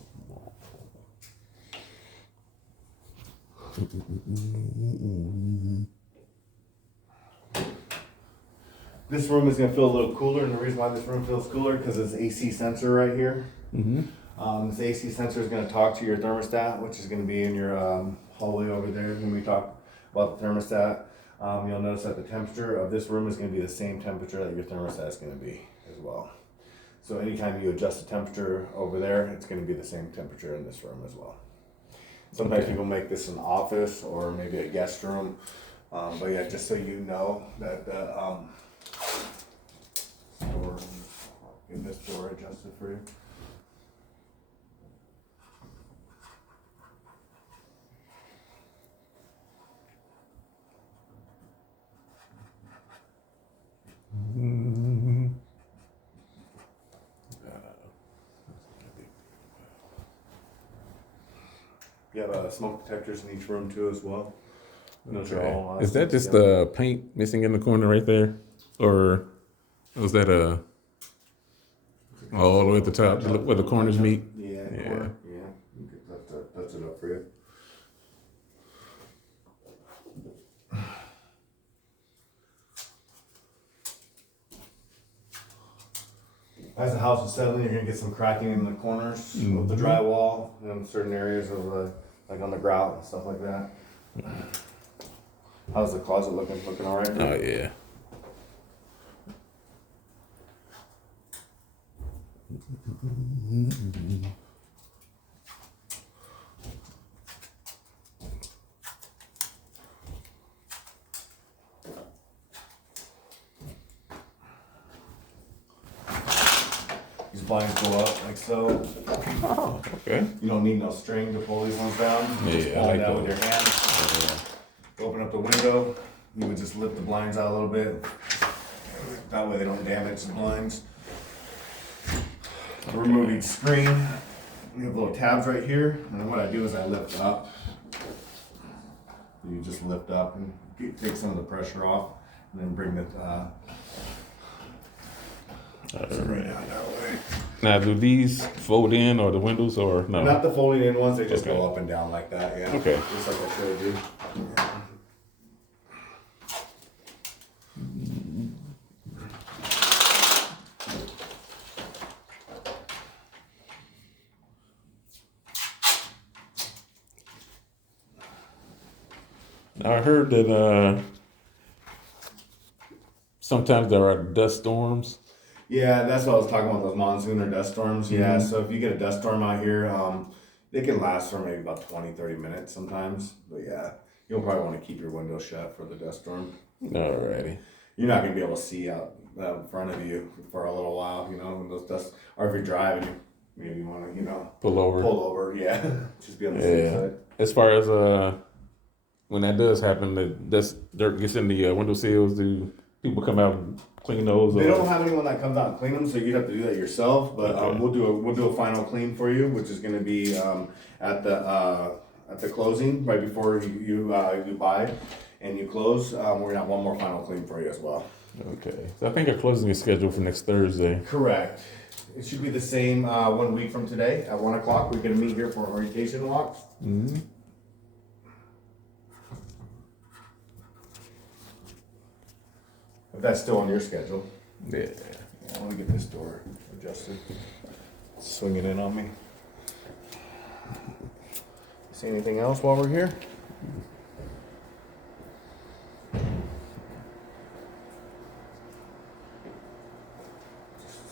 This room is gonna feel a little cooler, and the reason why this room feels cooler because it's AC sensor right here. This AC sensor is gonna talk to your thermostat, which is gonna be in your hallway over there. When we talk about the thermostat, you'll notice that the temperature of this room is gonna be the same temperature that your thermostat is gonna be as well. So anytime you adjust the temperature over there, it's gonna be the same temperature in this room as well. Sometimes people make this an office or maybe a guest room, but yeah, just so you know that the door, I'll get this door adjusted for you. You have smoke detectors in each room too as well. And those are all, Is that just together. the paint missing in the corner right there, or was that all the way at the top where the corners meet? Yeah, Yeah. corner. Yeah. You can touch it up for you. As the house is settling, you're gonna get some cracking in the corners of the drywall and certain areas of like on the grout and stuff like that. How's the closet looking? Looking all right? Oh yeah. These blinds go up like so. Oh, okay. You don't need no string to pull these ones down. You just Yeah, pull I them like down with those. your hand. Open up the window. You would just lift the blinds out a little bit. That way they don't damage the blinds. Remove each screen. We have little tabs right here, and then what I do is I lift up. You just lift up and take some of the pressure off, and then bring the screen down that way. Now, do these fold in or the windows or no? Not the folding in ones, they just Okay. go up and down like that, yeah. Okay. Just like I showed you. I heard that sometimes there are dust storms. Yeah, that's what I was talking about, those monsoon or dust storms. Yeah, so if you get a dust storm out here, they can last for maybe about 20, 30 minutes sometimes. But yeah, you'll probably want to keep your window shut for the dust storm. Alrighty. You're not going to be able to see out in front of you for a little while, when those dust, or if you're driving, you maybe want to, Pull over. pull over, yeah. Just be on the safe Yeah. side. As far as when that does happen, the dust dirt gets in the window sills. Do people come out and clean those? They or- don't have anyone that comes out and clean them, so you'd have to do that yourself. But Okay. we'll do a final clean for you, which is going to be at the closing right before you buy and you close. We're gonna have one more final clean for you as well. Okay. So I think our closing is scheduled for next Thursday. Correct. It should be the same 1 week from today at 1 o'clock. We're gonna meet here for orientation walks. Mm-hmm. If that's still on your schedule. Yeah. Yeah, I want to get this door adjusted. Swinging in on me. See anything else while we're here?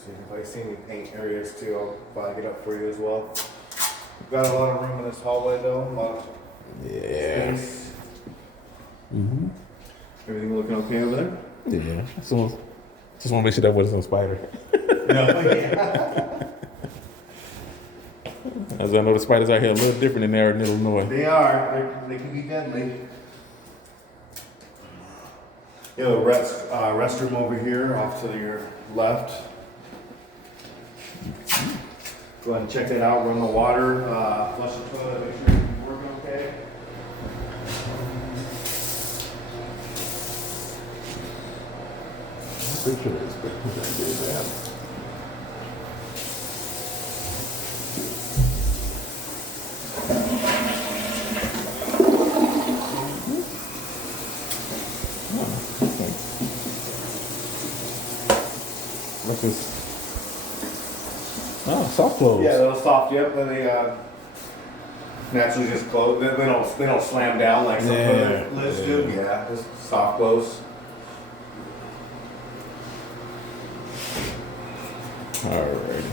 See if I see any paint areas too. I'll flag it up for you as well. Got a lot of room in this hallway though. A lot of Yeah. space. Mm-hmm. Everything looking okay over there? Yeah. So, just want to make sure that wasn't some spider. No, yeah. As I know, the spiders out here are a little different than they are in Illinois. They are. They can be deadly. You know, the restroom over here, off to your left. Go ahead and check that out. Run the water, flush the toilet, make sure it's working okay. Picture this. What's this? Oh, soft close. Yeah, they'll soft you up, then they naturally just close. They don't slam down like some Yeah. other lids do. Yeah, just soft close. Alrighty.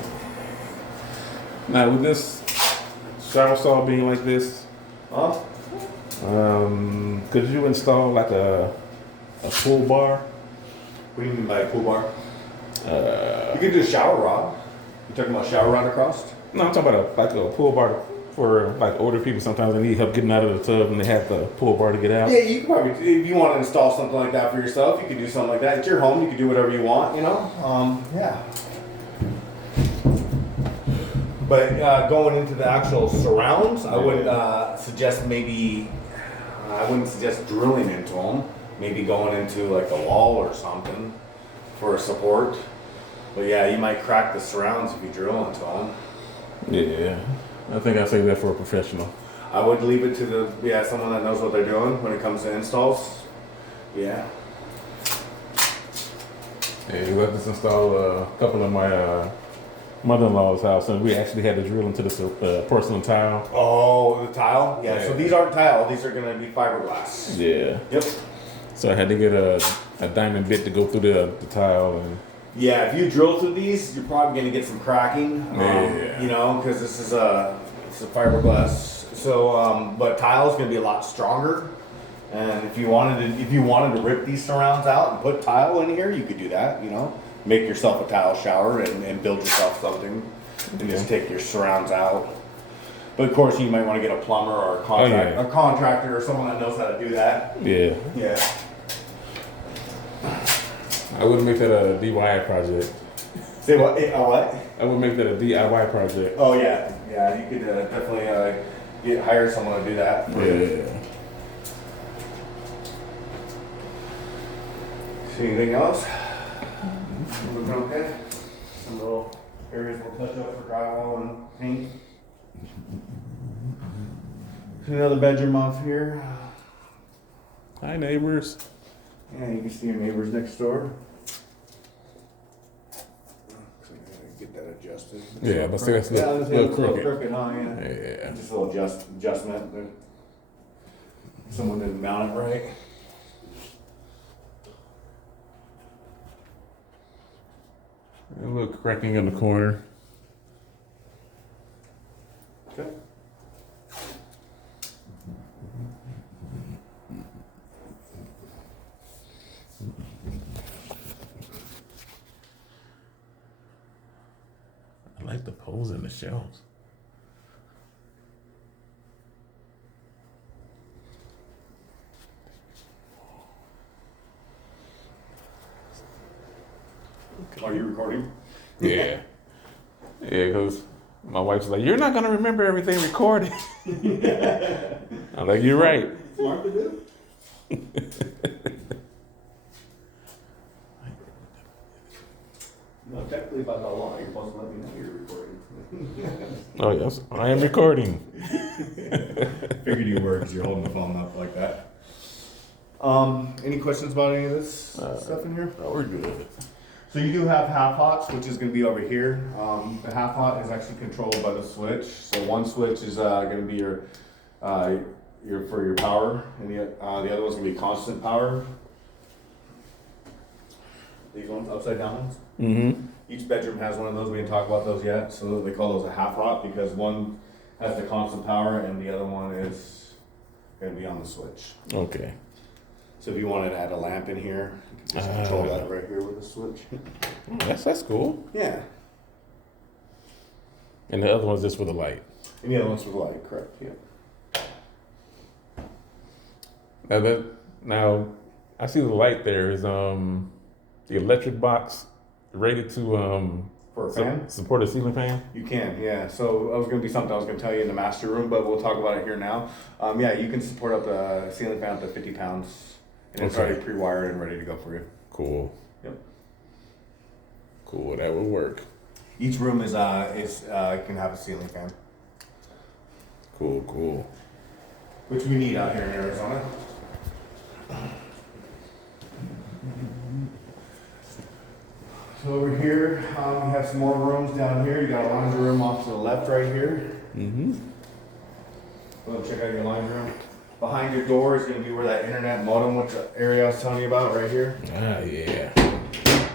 Now with this shower stall being like this, Huh? could you install like a pull bar? What do you mean by a pool bar? You could do a shower rod. You talking about shower rod across? No, I'm talking about a pull bar for like older people. Sometimes they need help getting out of the tub and they have the pull bar to get out. Yeah, you could probably, if you want to install something like that for yourself, you could do something like that. It's your home, you can do whatever you want, you know? Yeah. But going into the actual surrounds, I would suggest I wouldn't suggest drilling into them. Maybe going into like a wall or something for a support. But yeah, you might crack the surrounds if you drill into them. Yeah, I think I say that for a professional. I would leave it to someone that knows what they're doing when it comes to installs. Yeah. Yeah, we just installed a couple of my mother-in-law's house, and we actually had to drill into the porcelain tile. Oh, the tile? Yeah, so Yeah. these aren't tile, these are going to be fiberglass. Yeah. Yep. So I had to get a diamond bit to go through the tile, and Yeah, if you drill through these, you're probably going to get some cracking. Yeah. You know, because this is it's a fiberglass. So, but tile is going to be a lot stronger. And if you wanted to rip these surrounds out and put tile in here, you could do that. You know, make yourself a tile shower and build yourself something, and just take your surrounds out. But of course, you might want to get a plumber or a contractor or someone that knows how to do that. yeah. Yeah. I would make that a DIY project. Say what? A what? I would make that a DIY project. Oh yeah, yeah. You could definitely hire someone to do that. Yeah. See anything else? Looking okay? Some little areas we'll touch up for drywall and paint. See another bedroom off here. Hi, neighbors. Yeah, you can see your neighbors next door. Get that adjusted. Yeah, but see, that's a Yeah, little, it's a little little crooked. crooked, huh? Yeah. Yeah. Just a little adjustment. But someone didn't mount it right. A little cracking in the corner. Okay. I like the poles in the shelves. Are you recording? Yeah. Yeah, because my wife's like, you're not going to remember everything recorded. I'm like, you're right. Smart to do. Oh yes, I am recording. Figured you were because you're holding the phone up like that. Any questions about any of this stuff in here? Oh, we're good. So you do have half hots, which is going to be over here. The half hot is actually controlled by the switch. So one switch is going to be your for your power, and the other one's going to be constant power. These ones, upside down ones. Mm-hmm. Each bedroom has one of those. We didn't talk about those yet. So they call those a half hot because one has the constant power and the other one is going to be on the switch. Okay. So if you wanted to add a lamp in here, you can just control that right here with the switch. That's cool. Yeah. And the other one's just for the light. And the other one's for the light, correct? Yeah. Now I see the light there is the electric box rated to For a fan? support a ceiling fan. You can, yeah. So that was going to be something I was going to tell you in the master room, but we'll talk about it here now. Yeah, you can support up the ceiling fan up to 50 pounds, and it's Okay. already pre-wired and ready to go for you. Cool. Yep. Cool. That will work. Each room is can have a ceiling fan, Cool. which we need out here in Arizona. So over here, we have some more rooms down here. You got a laundry room off to the left right here. Mm-hmm. Go check out your laundry room. Behind your door is going to be where that internet modem, which area I was telling you about, right here. Ah, yeah. Yeah,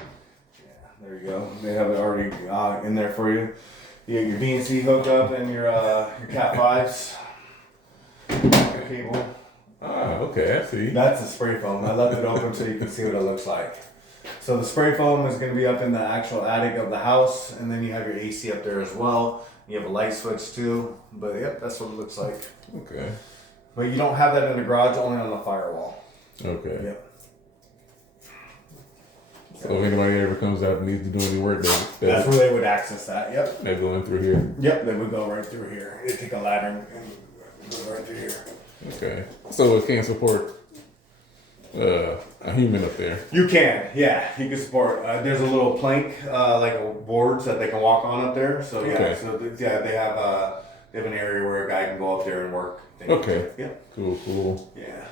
there you go. They have it already in there for you. You get your BNC hookup and your Cat 5s. Your cable. Ah, okay. I see. That's the spray foam. I left it open so you can see what it looks like. So the spray foam is going to be up in the actual attic of the house, and then you have your AC up there as well. You have a light switch too, but yep, that's what it looks like. Okay. But you don't have that in the garage, only on the firewall. Okay. Yep. So if anybody ever comes out and needs to do any work, That's where they would access that. Yep. they go in through here. Yep, they would go right through here. They take a ladder and go right through here. Okay. So it can't support a human up there. You can, yeah. You can support. There's a little plank, like a boards that they can walk on up there. So yeah, Okay. they have an area where a guy can go up there and work. Things. Okay. Yeah. Cool. Yeah.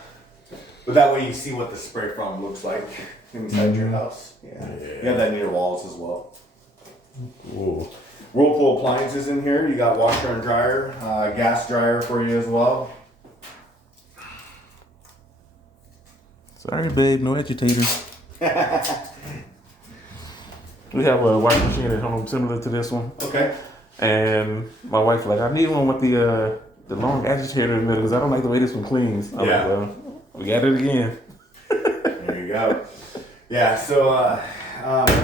But that way you see what the spray foam looks like inside your house. Yeah. You have that in your walls as well. Cool. Whirlpool appliances in here. You got washer and dryer, gas dryer for you as well. Sorry, babe. No agitators. We have a washing machine at home similar to this one, Okay. and my wife like, I need one with the long agitator in the middle because I don't like the way this one cleans. I'm Yeah. like, well, we got it again. There you go. Yeah, so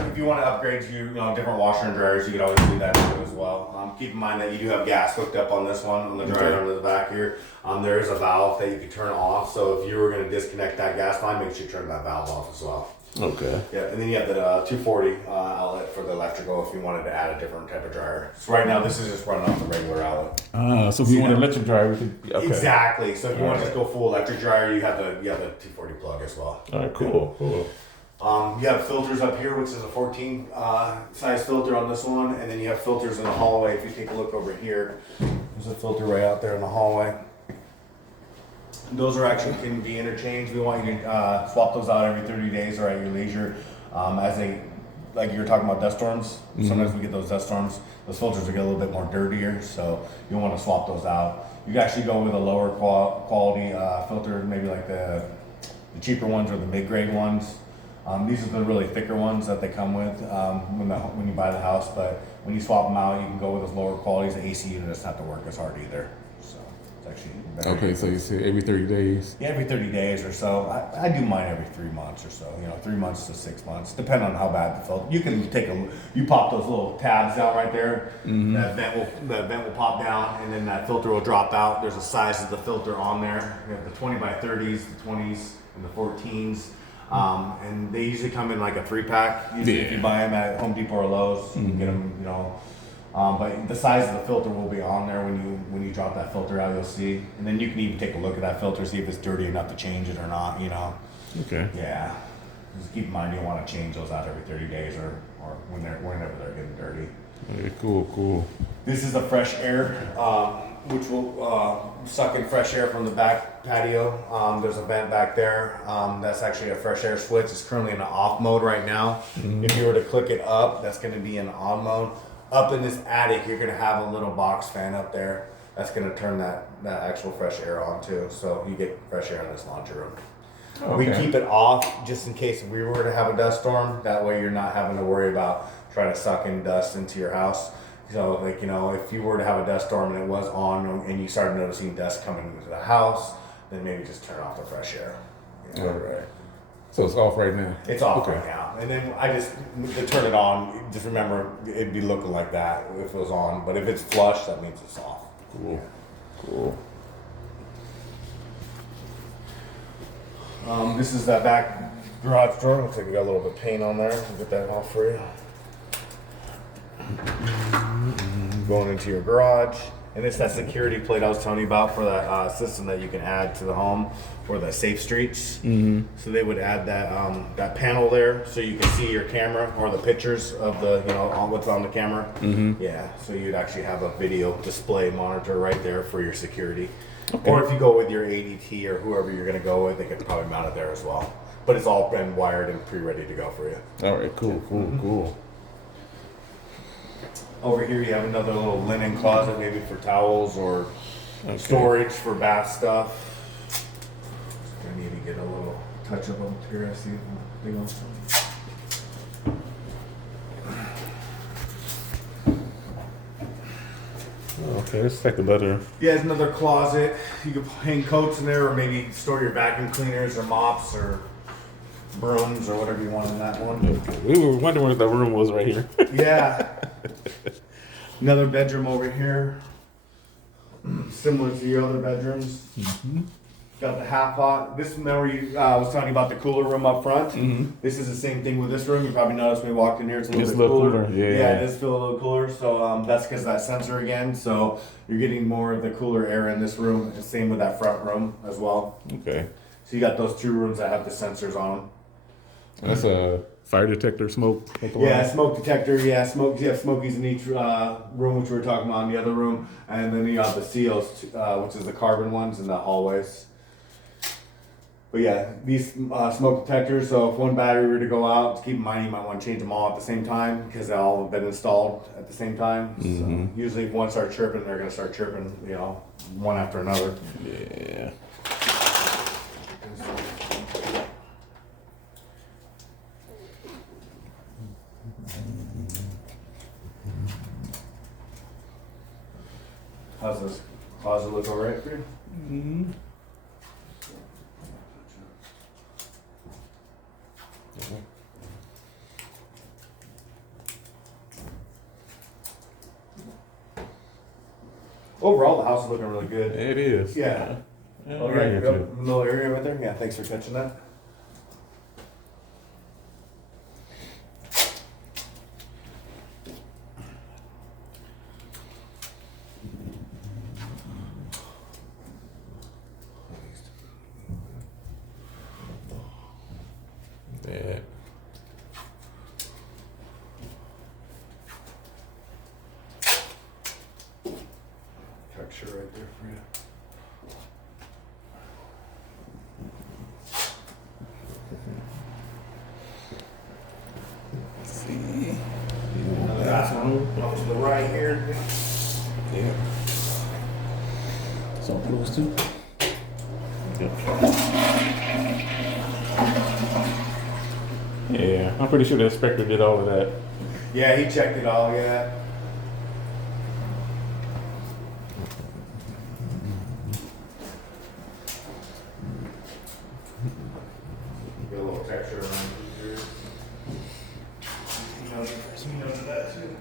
if you want to upgrade to different washer and dryers, you could always do that too as well. Keep in mind that you do have gas hooked up on this one, on the dryer Okay. under the back here. There is a valve that you can turn off, so if you were going to disconnect that gas line, make sure you turn that valve off as well. Okay. Yeah, and then you have the 240 outlet for the electrical if you wanted to add a different type of dryer. So right now this is just running off the regular outlet. So if you want an electric dryer, we could. Okay. Exactly. So if you want to Alright. just go full electric dryer, you have the 240 plug as well. All right. Cool. You have filters up here, which is a 14 size filter on this one, and then you have filters in the hallway. If you take a look over here, there's a filter right out there in the hallway. Those are actually can be interchanged. We want you to swap those out every 30 days or at your leisure. Like you were talking about dust storms. Sometimes we get those dust storms. Those filters will get a little bit more dirtier, so you want to swap those out. You can actually go with a lower quality filter, maybe like the cheaper ones or the mid-grade ones. These are the really thicker ones that they come with when you buy the house, but when you swap them out, you can go with those lower qualities. The AC unit doesn't have to work as hard either. So it's actually better. Okay. So you say every 30 days. Yeah, every 30 days or so. I do mine every 3 months or so. 3 months to 6 months, depending on how bad the filter. You can you pop those little tabs down right there. That vent will pop down, and then that filter will drop out. There's a size of the filter on there. You have the 20 by 30s, the 20s, and the 14s. And they usually come in like a 3-pack. Usually, if you buy them at Home Depot or Lowe's, you can get them. But the size of the filter will be on there when you drop that filter out. You'll see, and then you can even take a look at that filter, see if it's dirty enough to change it or not. Okay. Yeah. Just keep in mind you want to change those out every 30 days or whenever they're getting dirty. Okay, cool. This is a fresh air, which will suck in fresh air from the back patio. There's a vent back there. That's actually a fresh air switch. It's currently in an off mode right now. If you were to click it up, that's going to be in on mode. Up in this attic, you're going to have a little box fan up there. That's going to turn that actual fresh air on too. So you get fresh air in this laundry room. We keep it off just in case we were to have a dust storm. That way you're not having to worry about trying to suck in dust into your house. So, like, you know, if you were to have a dust storm and it was on and you started noticing dust coming into the house, then maybe just turn off the fresh air. You know? Right. So it's off right now? It's off right now. And then to turn it on, just remember, it'd be looking like that if it was on. But if it's flush, that means it's off. Cool. Cool. This is that back garage door. Looks like we got a little bit of paint on there. I'll get that off for you. Going into your garage, and it's that security plate I was telling you about for that system that you can add to the home for the safe streets. So they would add that that panel there, so you can see your camera or the pictures of the on what's on the camera. Yeah, so you'd actually have a video display monitor right there for your security. Okay. Or if you go with your ADT or whoever you're going to go with, they could probably mount it there as well. But it's all been wired and pre-ready to go for you. All right, cool. Over here you have another little linen closet, maybe for towels or storage for bath stuff. I need to get a little touch up up here. I see anything else. Okay, it's like another. Yeah, it's another closet. You can hang coats in there, or maybe store your vacuum cleaners or mops or brooms or whatever you want in that one. Okay. We were wondering what the room was right here. Yeah. Another bedroom over here, similar to your other bedrooms. Got the half hot. This, remember you was talking about the cooler room up front. This is the same thing with this room. You probably noticed when we walked in here, it's a little bit cooler. Yeah, it does feel a little cooler. So that's because of that sensor again. So you're getting more of the cooler air in this room. And same with that front room as well. Okay. So you got those two rooms that have the sensors on them. That's a fire detector, smoke. Yeah, smoke detector. Yeah, smoke. You have smokies in each room, which we were talking about in the other room, and then you have the seals, which is the carbon ones in the hallways. But yeah, these smoke detectors. So if one battery were to go out, keep in mind you might want to change them all at the same time because they all have been installed at the same time. So usually, if one starts chirping, they're going to start chirping, one after another. Yeah. How's this closet look all right for you? Overall, the house is looking really good. It is. Yeah. Right Right here here, too. little area right there. Yeah, thanks for catching that. Yeah. Texture right there for you. Let's see. That's one to the right here. Yeah. Some blues too. Yeah, I'm pretty sure the inspector did all of that. Yeah, he checked it all. Yeah. Get a little texture around here. You know that too.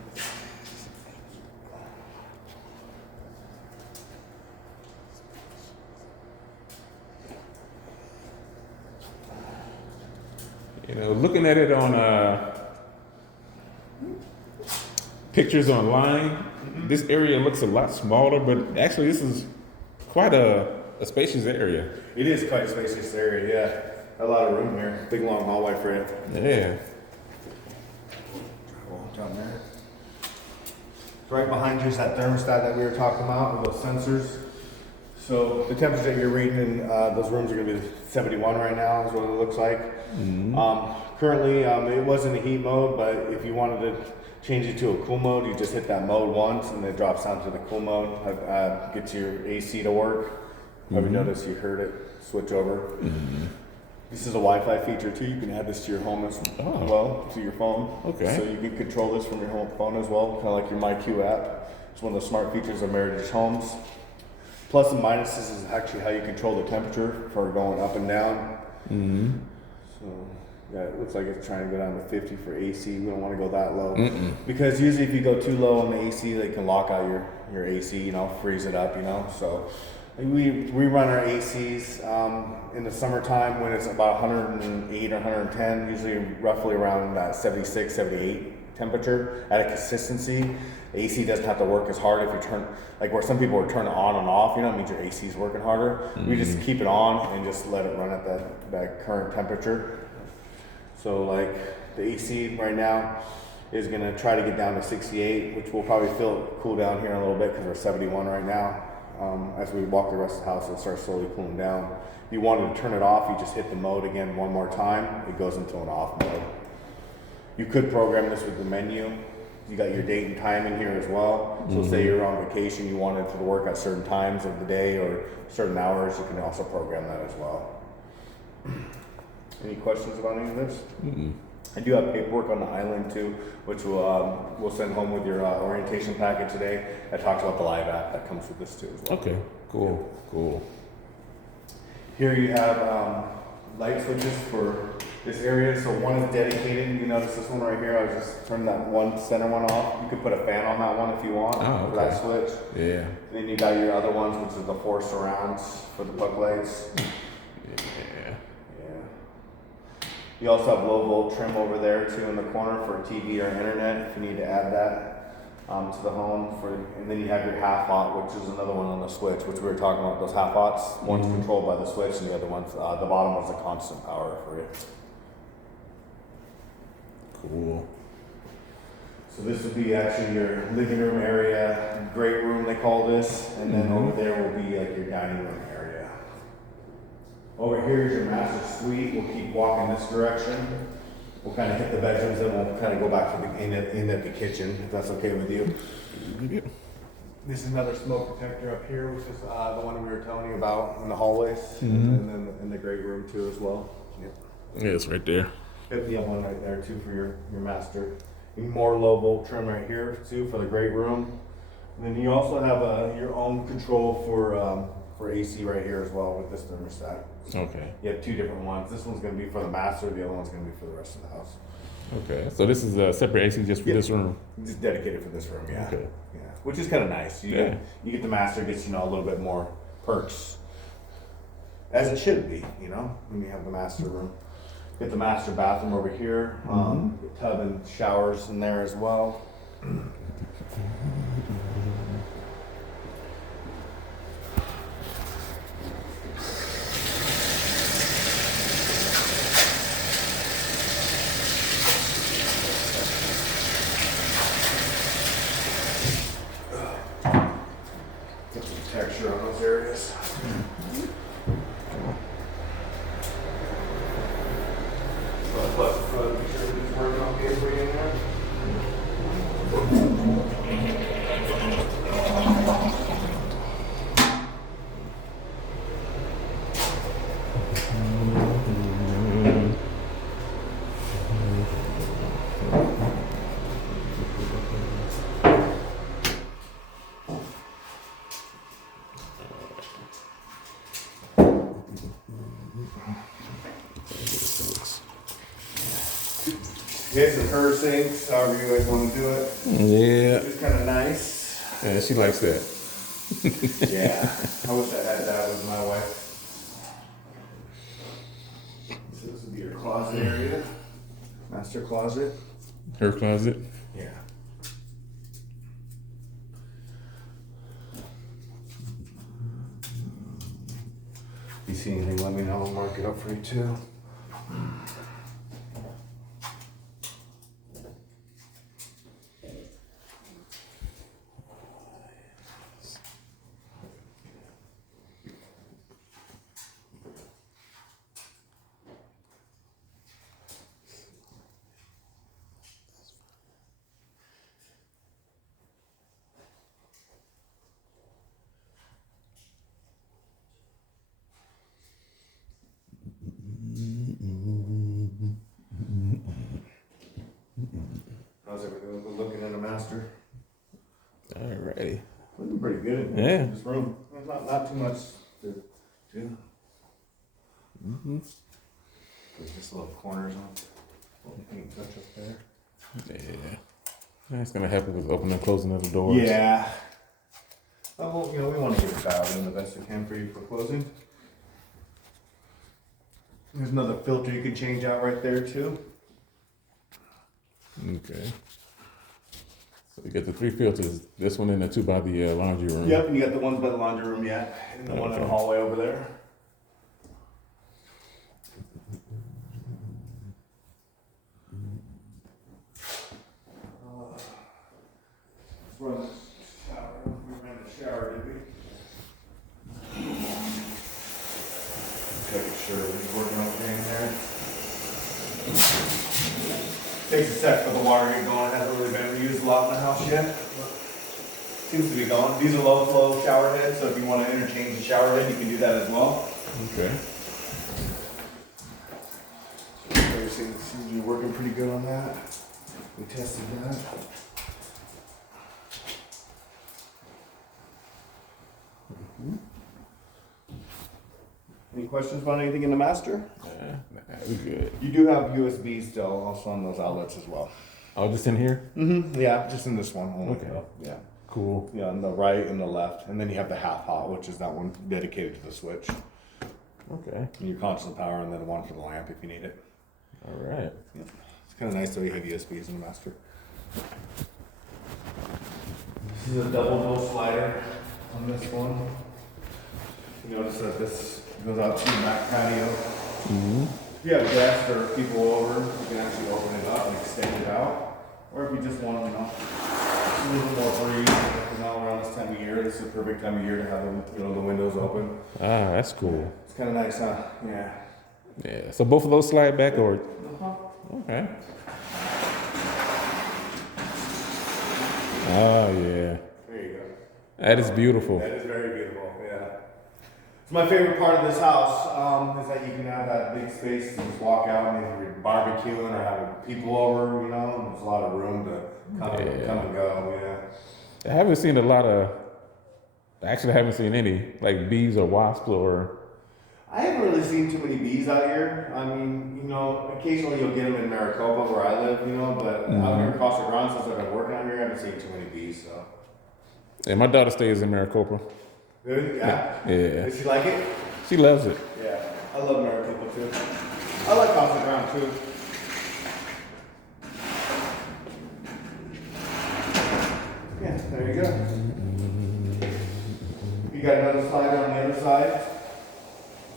Looking at it on pictures online, this area looks a lot smaller, but actually this is quite a spacious area. It is quite a spacious area, yeah. A lot of room here. Big long hallway for you. Yeah. Down there. So right behind you is that thermostat that we were talking about with those sensors. So the temperature that you're reading in those rooms are going to be 71 right now is what it looks like. Currently, it wasn't a heat mode, but if you wanted to change it to a cool mode, you just hit that mode once and it drops down to the cool mode. Gets your AC to work. Probably noticed you heard it switch over. This is a Wi-Fi feature too. You can add this to your home as well, to your phone. Okay. So you can control this from your home phone as well, kind of like your MyQ app. It's one of the smart features of Meritage Homes. Plus and minuses is actually how you control the temperature for going up and down. So yeah, it looks like it's trying to go down to 50 for AC. We don't want to go that low because usually if you go too low on the AC, they can lock out your AC. You know, freeze it up. You know, so. We run our ACs in the summertime when it's about 108 or 110, usually roughly around that 76, 78 temperature at a consistency. The AC doesn't have to work as hard if you turn, like where some people would turn it on and off, you know, it means your AC is working harder. We just keep it on and just let it run at that current temperature. So like the AC right now is gonna try to get down to 68, which we'll probably feel it cool down here in a little bit because we're 71 right now. As we walk the rest of the house, it'll start slowly cooling down. If you wanted to turn it off, you just hit the mode again one more time. It goes into an off mode. You could program this with the menu. You got your date and time in here as well. So say you're on vacation, you wanted to work at certain times of the day or certain hours, you can also program that as well. Any questions about any of this? I do have paperwork on the island too, which we'll send home with your orientation packet today. That talks about the live app that comes with this too as well. Okay, cool, cool. Here you have light switches for this area. So one is dedicated. You notice this one right here. I was just turning that one center one off. You could put a fan on that one if you want for that switch. Yeah. And then you got your other ones, which is the 4 surrounds for the puck lights. You also have low volt trim over there too in the corner for TV or internet if you need to add that to the home. And then you have your half hot, which is another one on the switch, which we were talking about. Those half hots, one's controlled by the switch, and the other one's the bottom one's a constant power for you. Cool. So this would be actually your living room area, great room they call this, and then over there will be like your dining room area. Over here is your master suite. We'll keep walking this direction. We'll kind of hit the bedrooms, then we'll kind of go back to the end of the kitchen, if that's okay with you. This is another smoke detector up here, which is the one we were telling you about in the hallways, and then in the great room too as well. Yeah, it's right there. Yep, the one right there too for your master. More low volt trim right here too for the great room. And then you also have your own control for AC right here as well with this thermostat. Okay. You have 2 different ones. This one's going to be for the master. The other one's going to be for the rest of the house. Okay. So this is a separate AC just for this room. Just dedicated for this room, yeah. Okay. Yeah. Which is kind of nice. You get the master, gets a little bit more perks, as it should be. When you have the master room. Get the master bathroom over here. Tub and showers in there as well. Get some texture on those areas. Plus, make sure everything's working okay for you in there. His and her sinks, however you guys want to do it. Yeah. It's kind of nice. Yeah, she likes that. Yeah, I wish I had that with my wife. So this would be your closet area, master closet. Her closet. Yeah. If you see anything, let me know. I'll mark it up for you too. Yeah. This room, there's not too much to do. There's just little corners on, little paint touch up there. Yeah. That's gonna happen with opening and closing of the doors. Yeah. Well, you know, we want to get it dialed in the best we can for you for closing. There's another filter you can change out right there too. Okay. So you got the 3 filters. This one and the 2 by the laundry room. Yep, and you got the ones by the laundry room, yeah, and the one in the hallway over there. Let's run the shower. We ran the shower, did we? Make sure we're working okay in there. Takes a sec for the water to get going. It hasn't really been used a lot in the house yet. Seems to be going. These are low flow shower heads, so if you want to interchange the shower head, you can do that as well. Okay. Everything seems to be working pretty good on that. We tested that. Any questions about anything in the master? We good. You do have USB still also on those outlets as well. Oh, just in here? Mm-hmm. Yeah, just in this one only. Okay. Though. Yeah. Cool. Yeah, on the right and the left, and then you have the half hot, which is that one dedicated to the switch. Okay. And your constant power, and then one for the lamp if you need it. All right. Yep. It's kind of nice that we have USBs in the master. This is a double door slider on this one. You notice that this goes out to the back patio. Mm-hmm. If you have guests or people over, you can actually open it up and extend it out. Or if you just want, you know, a little bit more breeze, you know, around this time of year, this is the perfect time of year to have the, you know, the windows open. Ah, that's cool. It's kind of nice, huh? Yeah. Yeah. So both of those slide back, or okay. Oh yeah. There you go. That is beautiful. That is very beautiful, yeah. It's my favorite part of this house, is that you can have that big space to just walk out and if you're barbecuing or having people over, you know, and there's a lot of room to come and go, yeah. I haven't seen a lot of. Actually, I haven't seen any like bees or wasps or. I haven't really seen too many bees out here. I mean, you know, occasionally you'll get them in Maricopa where I live, you know, but out here in Costa Grande, since I've been working out here, I haven't seen too many bees, so. And my daughter stays in Maricopa. Really? Yeah? Yeah. Does she like it? She loves it. Yeah. I love Maricopa too. I like Costa Grande too. Yeah, there you go. You got another slide on the other side.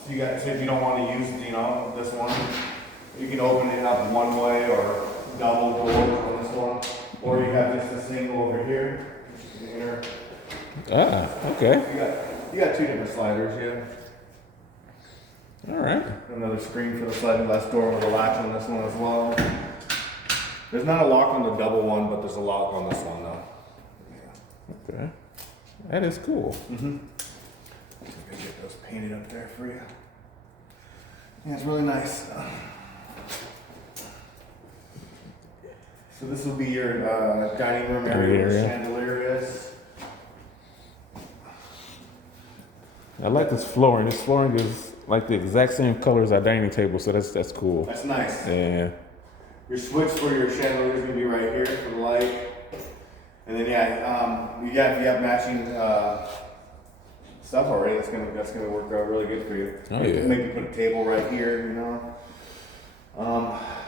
So you got, so if you don't want to use, you know, this one, you can open it up one way or double doors on this one. Or you have just a single over here. You can enter. Ah, okay. You got 2 different sliders, yeah. All right. Another screen for the sliding glass door with a latch on this one as well. There's not a lock on the double one, but there's a lock on this one though. Yeah. Okay. That is cool. Mm-hmm. I'm gonna get those painted up there for you. Yeah, it's really nice. So this will be your dining room area where the chandelier is. I like this flooring. This flooring is like the exact same color as our dining table, so that's cool. That's nice. Yeah. Your switch for your chandelier is gonna be right here for the light. And then if you have matching stuff already, that's gonna work out really good for you. Oh yeah. Maybe put a table right here, you know.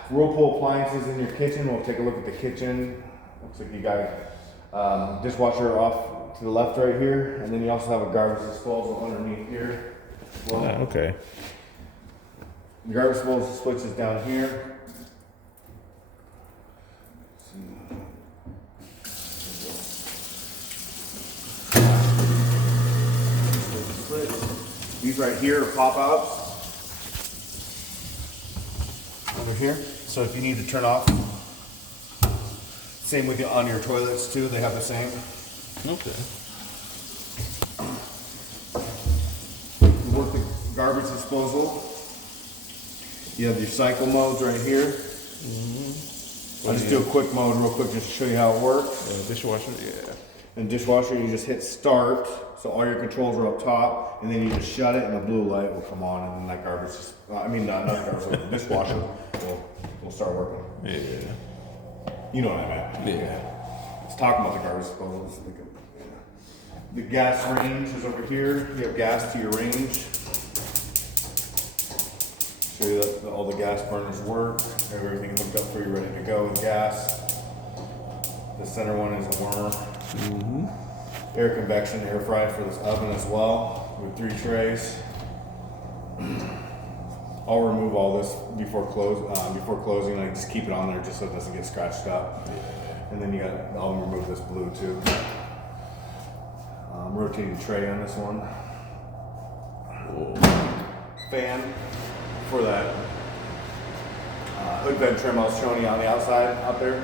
Whirlpool appliances in your kitchen. We'll take a look at the kitchen. Looks like you got dishwasher off to the left right here, and then you also have a garbage disposal underneath here. Well, Ah, okay. the garbage disposal switch is down here. These right here are pop-outs over here. So if you need to turn off, same with on your toilets too. They have the same. Okay. You work the garbage disposal. You have your cycle modes right here. I'll just do a quick mode real quick just to show you how it works. Dishwasher, yeah. And dishwasher, you just hit start, so all your controls are up top, and then you just shut it, and the blue light will come on, and then that garbage just, not garbage, the dishwasher will start working. Yeah. You know what I meant. Yeah. It's talking about the garbage disposal. The gas range is over here. You have gas to your range. Show you that all the gas burners work. Have everything hooked up for you, ready to go with gas. The center one is a warmer. Air convection, air fry for this oven as well, with 3 trays. I'll remove all this before closing. I just keep it on there just so it doesn't get scratched up. And then I'll remove this blue too. Rotating tray on this one. Fan for that hood vent trim I was showing you on the outside out there.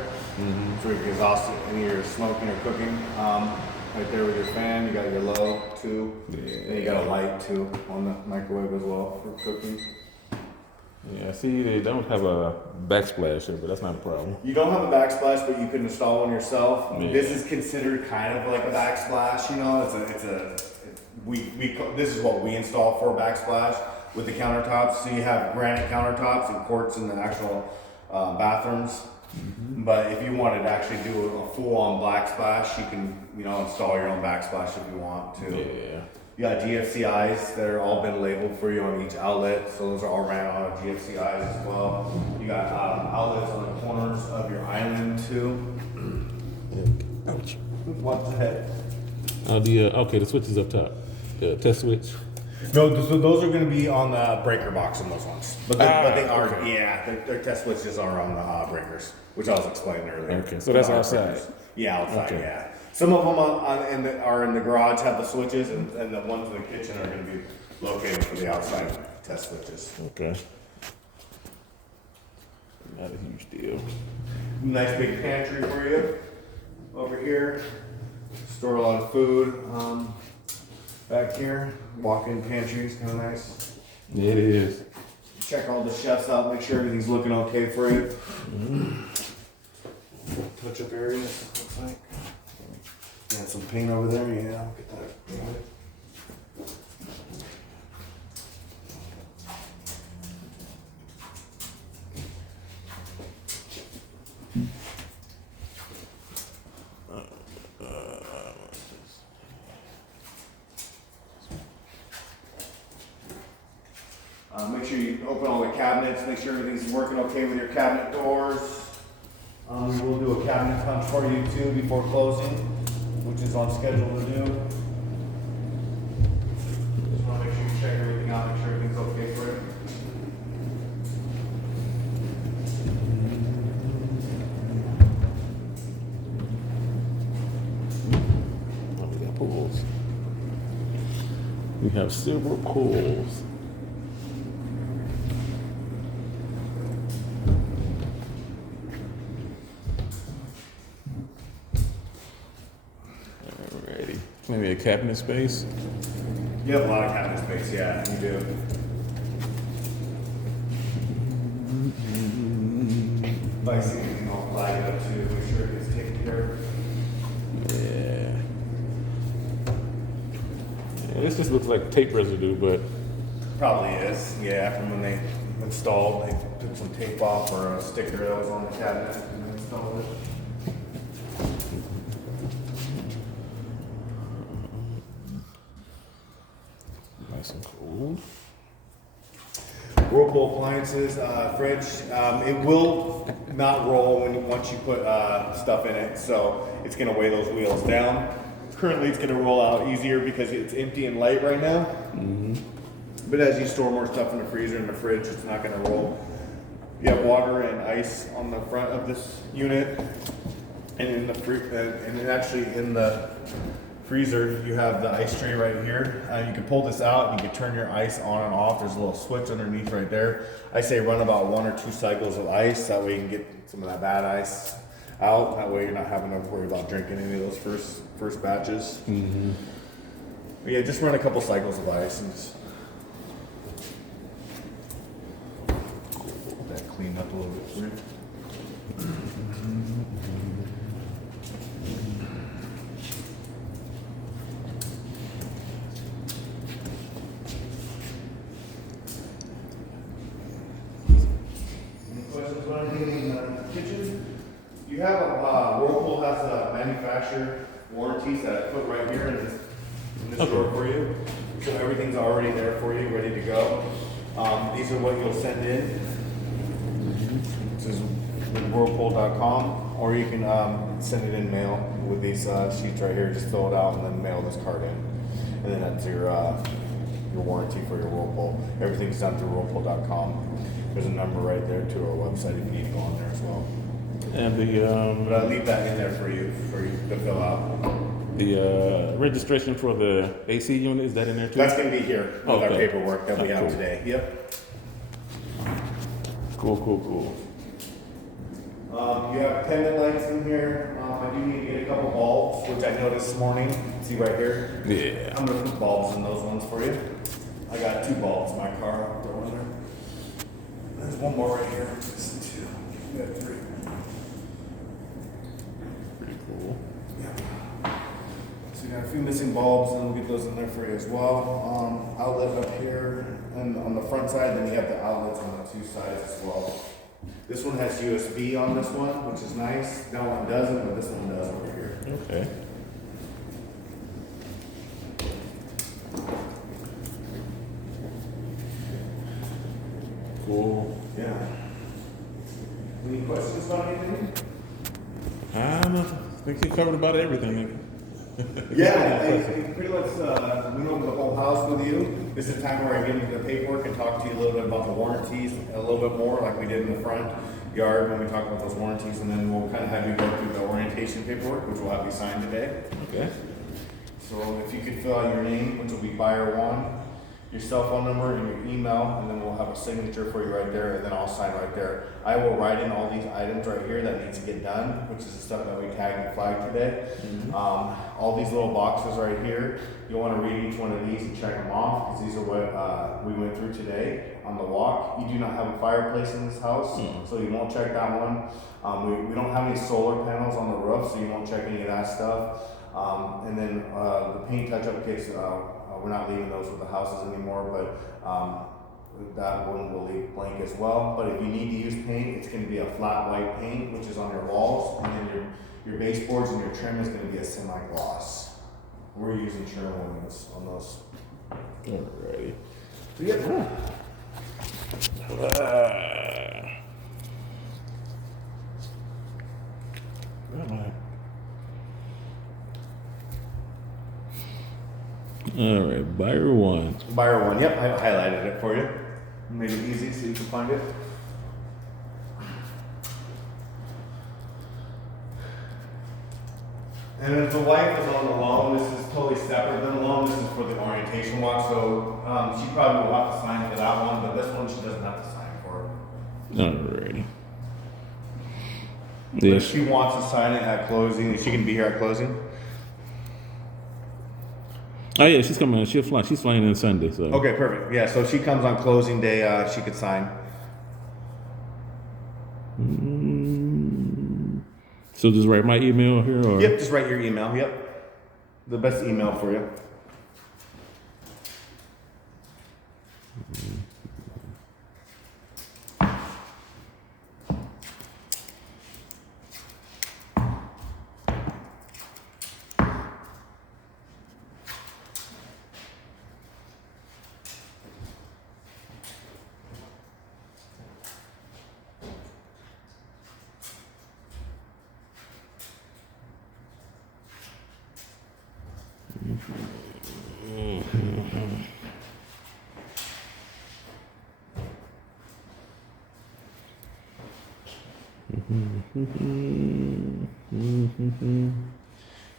So you can exhaust any of your smoking or cooking. Right there with your fan, you got your low too. And you got a light too on the microwave as well for cooking. Yeah, see, they don't have a backsplash here, but that's not a problem. You don't have a backsplash, but you can install one yourself. Yeah. This is considered kind of like a backsplash, you know. This is what we install for a backsplash with the countertops. So you have granite countertops and quartz in the actual bathrooms. But if you wanted to actually do a full-on backsplash, you can, install your own backsplash if you want to. Yeah. You got GFCIs that are all been labeled for you on each outlet, so those are all ran on GFCIs as well. You got outlets on the corners of your island too. Ouch. What's ahead? The switch is up top. The test switch. No, so those are going to be on the breaker box on those ones. But they are, okay. their test switches are on the breakers, which I was explaining earlier. Okay, so that's outside. Breakers. Yeah, outside, Okay. yeah. Some of them are in the garage, have the switches, and the ones in the kitchen are going to be located for the outside test switches. Okay. Not a huge deal. Nice big pantry for you over here. Store a lot of food. Back here, walk-in pantry is kind of nice. Yeah, it is. Check all the chefs out, make sure everything's looking okay for you. Touch-up areas, looks like. Got some paint over there, yeah. I'll get that painted. Make sure you open all the cabinets, make sure everything's working okay with your cabinet doors. We will do a cabinet punch for you too before closing, which is on schedule to do. Just want to make sure you check everything out, make sure everything's okay for you. Oh, we got pools. We have silver pools. Alrighty. Maybe a cabinet space. You have a lot of cabinet space, yeah, you do. If I see anything, I'll flag it up too, make sure it gets taken care of. Yeah. Yeah, this just looks like tape residue, but Probably is, yeah, from when they installed, they took some tape off or a sticker that was on the cabinet and installed it. nice and cold. Whirlpool appliances, fridge, it will not roll once you put stuff in it, so it's gonna weigh those wheels down. Currently, it's gonna roll out easier because it's empty and light right now. But as you store more stuff in the freezer and the fridge, it's not gonna roll. You have water and ice on the front of this unit, and in the in the freezer, you have the ice tray right here. You can pull this out and you can turn your ice on and off. There's a little switch underneath right there. I say run about 1 or 2 cycles of ice. That way you can get some of that bad ice out. That way you're not having to worry about drinking any of those first batches. But yeah, just run a couple cycles of ice and just get that cleaned up a little bit for you. You have Whirlpool has a manufacturer warranties that I put right here in this drawer for you. So everything's already there for you, ready to go. These are what you'll send in. This is whirlpool.com, or you can send it in mail with these sheets right here. Just fill it out and then mail this card in, and then that's your warranty for your Whirlpool. Everything's done through whirlpool.com. There's a number right there to our website if you need to go on there as well. And But I'll leave that in there for you to fill out. the registration for the AC unit, is that in there too? That's gonna be here with our Okay. paperwork that we have Cool. today. Yep. Cool. You have pendant lights in here. I do need to get a couple bulbs, which I noticed this morning. See right here? Yeah. I'm gonna put bulbs in those ones for you. I got 2 bulbs in my car. I'll throw in there. There's one more right here. This is 2. We have 3. Pretty cool. So you got a few missing bulbs, and we'll get those in there for you as well. Outlet up here, and on the front side, then you have the outlets on the 2 sides as well. This one has USB on this one, which is nice. That one doesn't, but this one does over here. Okay. Cool. Yeah. Any questions about anything? I think you covered about everything. Yeah, I pretty much went over the whole house with you. This is the time where I get into the paperwork and talk to you a little bit about the warranties, a little bit more like we did in the front yard when we talked about those warranties, and then we'll kind of have you go through the orientation paperwork, which we'll have you sign today. Okay. So if you could fill out your name, which will be buyer 1, your cell phone number and your email, and then we'll have a signature for you right there, and then I'll sign right there. I will write in all these items right here that needs to get done, which is the stuff that we tagged and flagged today. All these little boxes right here, you'll want to read each one of these and check them off, because these are what we went through today on the walk. You do not have a fireplace in this house, so you won't check that one. We don't have any solar panels on the roof, so you won't check any of that stuff. And then the paint touch-up kits, we're not leaving those with the houses anymore, but that one will leave blank as well. But if you need to use paint, it's going to be a flat white paint, which is on your walls, and then your baseboards and your trim is going to be a semi-gloss. We're using Sherwin on those. Alrighty. So, yeah. Where am I? All right, buyer 1. Buyer 1, yep, I highlighted it for you. Made it easy so you can find it. And if the wife is on the loan, this is totally separate than the loan. This is for the orientation walk, so she probably will have to sign for that one, but this one she doesn't have to sign for. Alrighty. But Yeah, if she wants to sign it at closing, she can be here at closing. oh yeah, she's coming. She's flying in Sunday. So Okay, perfect. Yeah, so if she comes on closing day, she could sign. So just write my email here, or Yep, just write your email. Yep, the best email for you.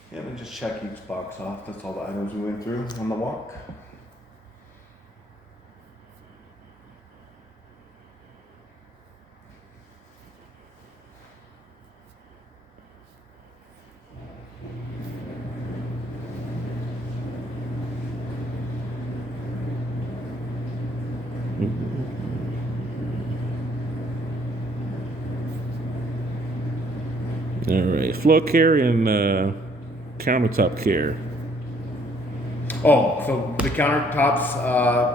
Yeah, then just check each box off. That's all the items we went through on the walk. all right, floor care and countertop care. Oh, so the countertops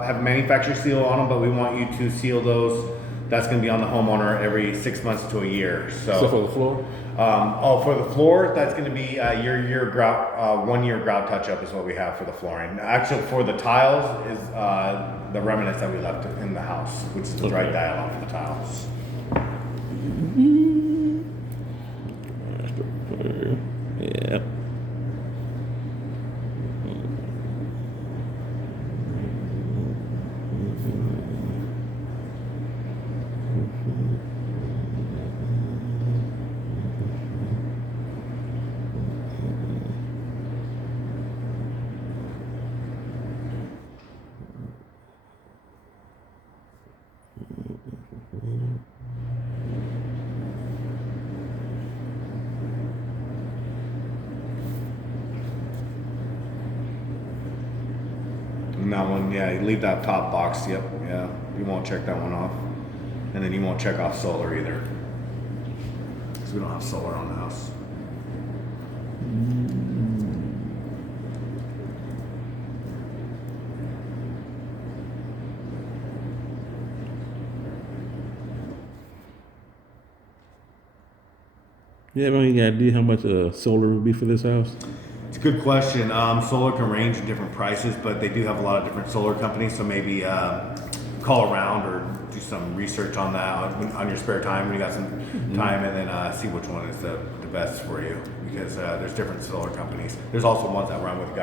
have manufacturer seal on them, but we want you to seal those That's going to be on the homeowner every 6 months to a year. So for the floor? For the floor, that's going to be your grout, 1 year grout touch up is what we have for the flooring. Actually, for the tiles is the remnants that we left in the house, which is the dry dial off the tiles. Yeah. And that one, yeah, you leave that top box. Yep, yeah, you won't check that one off, and then you won't check off solar either, because we don't have solar on the house. You have any idea how much solar would be for this house? It's a good question. Solar can range in different prices, but they do have a lot of different solar companies. So maybe call around or do some research on that on your spare time when you got some time, and then see which one is the best for you, because there's different solar companies. There's also ones that run with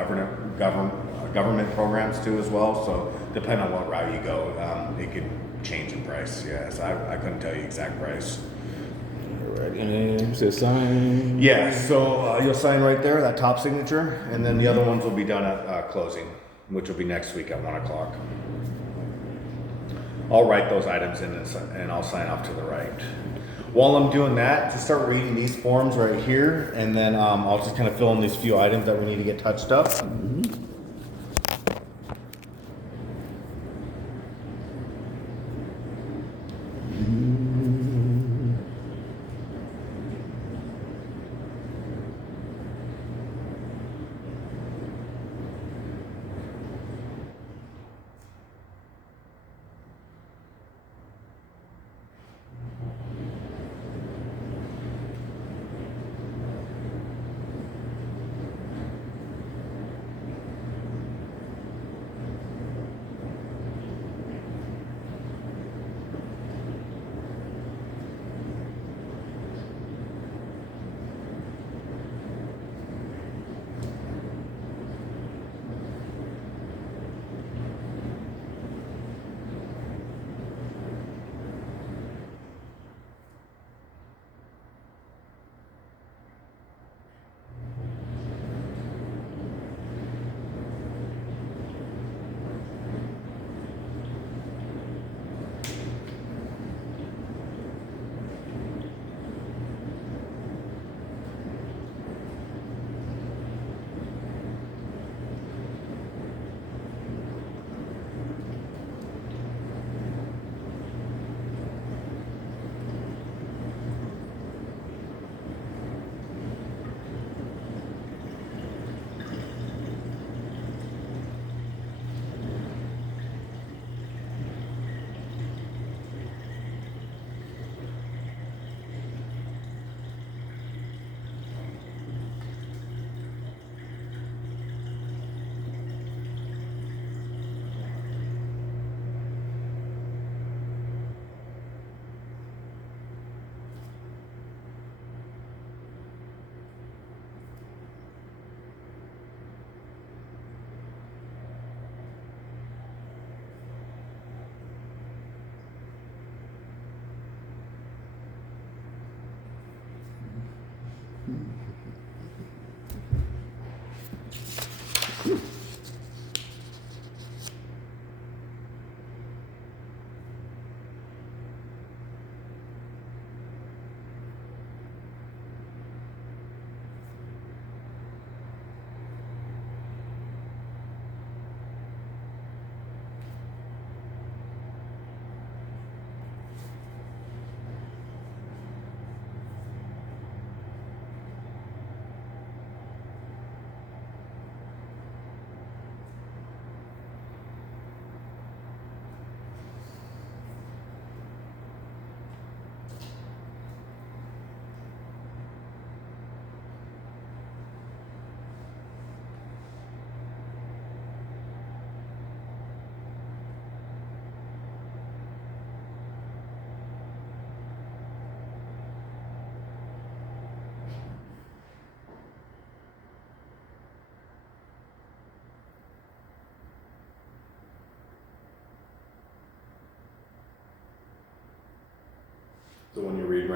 government programs too as well. So depending on what route you go, it could change in price. Yeah, so I couldn't tell you exact price. Right, and then you said sign. Yeah, so you'll sign right there, that top signature, and then the other ones will be done at closing, which will be next week at 1 o'clock. I'll write those items in and I'll sign off to the right. While I'm doing that, just start reading these forms right here, and then I'll just kind of fill in these few items that we need to get touched up.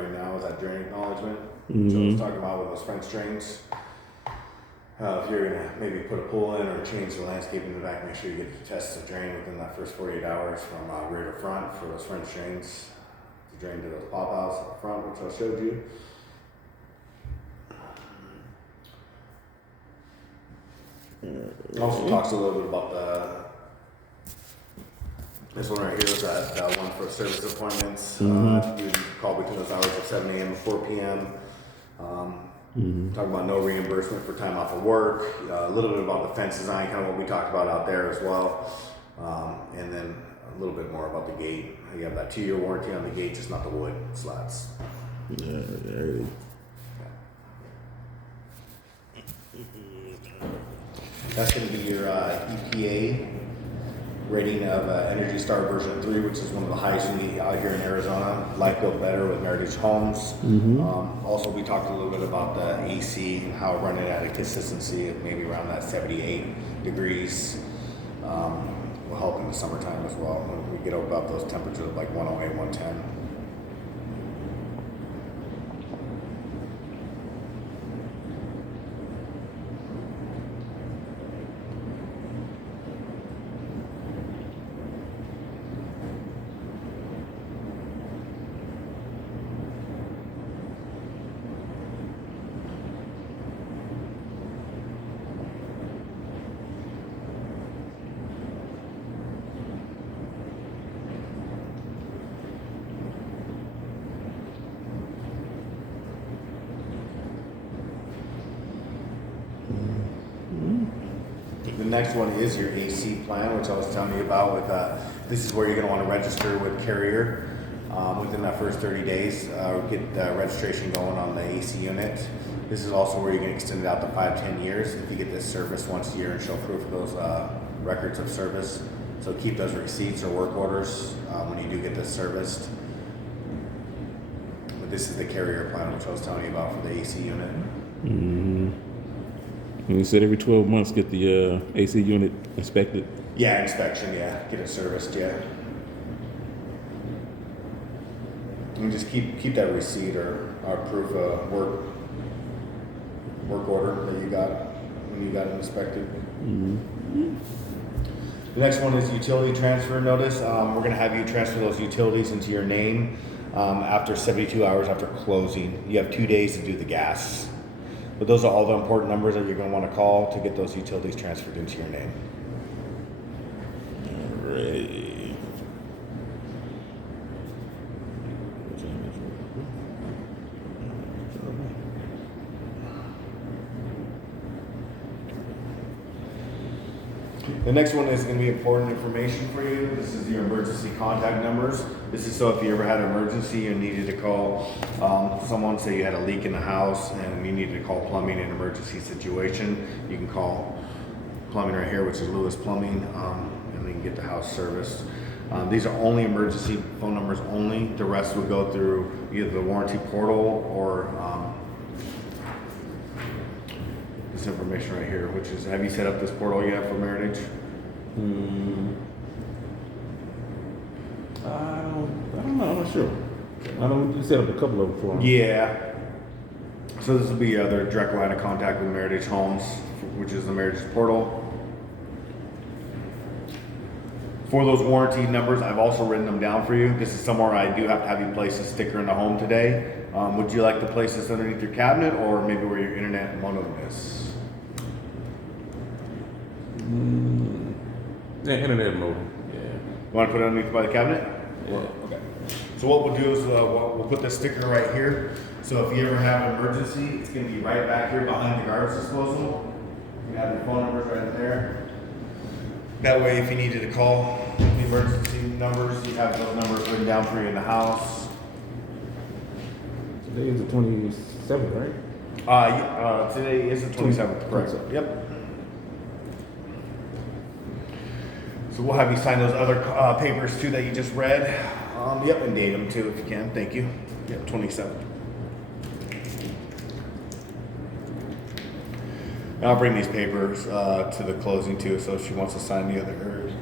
right now is that drain acknowledgement. So I was talking about with those French drains. If you're gonna maybe put a pool in or change the landscape in the back, make sure you get to test the drain within that first 48 hours from rear to front for those French drains. To drain to those pop outs up front, which I showed you. Also talks a little bit about this one right here is that one for service appointments. You can call between those hours of 7 a.m. and 4 p.m. Talking about no reimbursement for time off of work. A little bit about the fence design, kind of what we talked about out there as well. And then a little bit more about the gate. You have that 2-year warranty on the gate, just not the wood slats. That's going to be your EPA rating of Energy Star version 3, which is one of the highest you get out here in Arizona. Life Built Better with Meritage Homes. Also, we talked a little bit about the AC and how running at a consistency of maybe around that 78 degrees will help in the summertime as well. When we get above those temperatures of like 108, 110. The next one is your AC plan, which I was telling you about. With this is where you're going to want to register with Carrier within that first 30 days. Get the registration going on the AC unit. This is also where you can extend it out to 5-10 years if you get this service once a year and show proof of those records of service. So keep those receipts or work orders when you do get this serviced. But this is the Carrier plan, which I was telling you about for the AC unit. And you said every 12 months get the AC unit inspected? Yeah, inspection, yeah. Get it serviced, yeah. And just keep that receipt or proof of work order that you got when you got it inspected. The next one is utility transfer notice. We're going to have you transfer those utilities into your name after 72 hours after closing. You have 2 days to do the gas. But those are all the important numbers that you're going to want to call to get those utilities transferred into your name. Alright. The next one is going to be important information for you. This is your emergency contact numbers. This is so if you ever had an emergency and needed to call someone, say you had a leak in the house and you needed to call plumbing in an emergency situation, you can call plumbing right here, which is Lewis Plumbing, and they can get the house serviced. These are only emergency phone numbers only. The rest would go through either the warranty portal or this information right here, which is, have you set up this portal yet for Meritage? I don't know. I'm not sure. I know you set up a couple of them for them. Yeah. So this will be their direct line of contact with Meritage Homes, which is the Meritage portal. For those warranty numbers, I've also written them down for you. This is somewhere I do have to have you place a sticker in the home today. Would you like to place this underneath your cabinet or maybe where your internet modem is? Yeah, internet mode. Yeah. You want to put it underneath by the cabinet? Yeah. Okay. So what we'll do is we'll put this sticker right here. So if you ever have an emergency, it's going to be right back here behind the garbage disposal. You have your phone numbers right there. That way, if you needed to call the emergency numbers, you have those numbers written down for you in the house. Today is the 27th, right? Today is the 27th, correct? Yep. So we'll have you sign those other papers too that you just read. Yep, and date them too if you can. Thank you. Yep, 27th. And I'll bring these papers to the closing too, so if she wants to sign the other.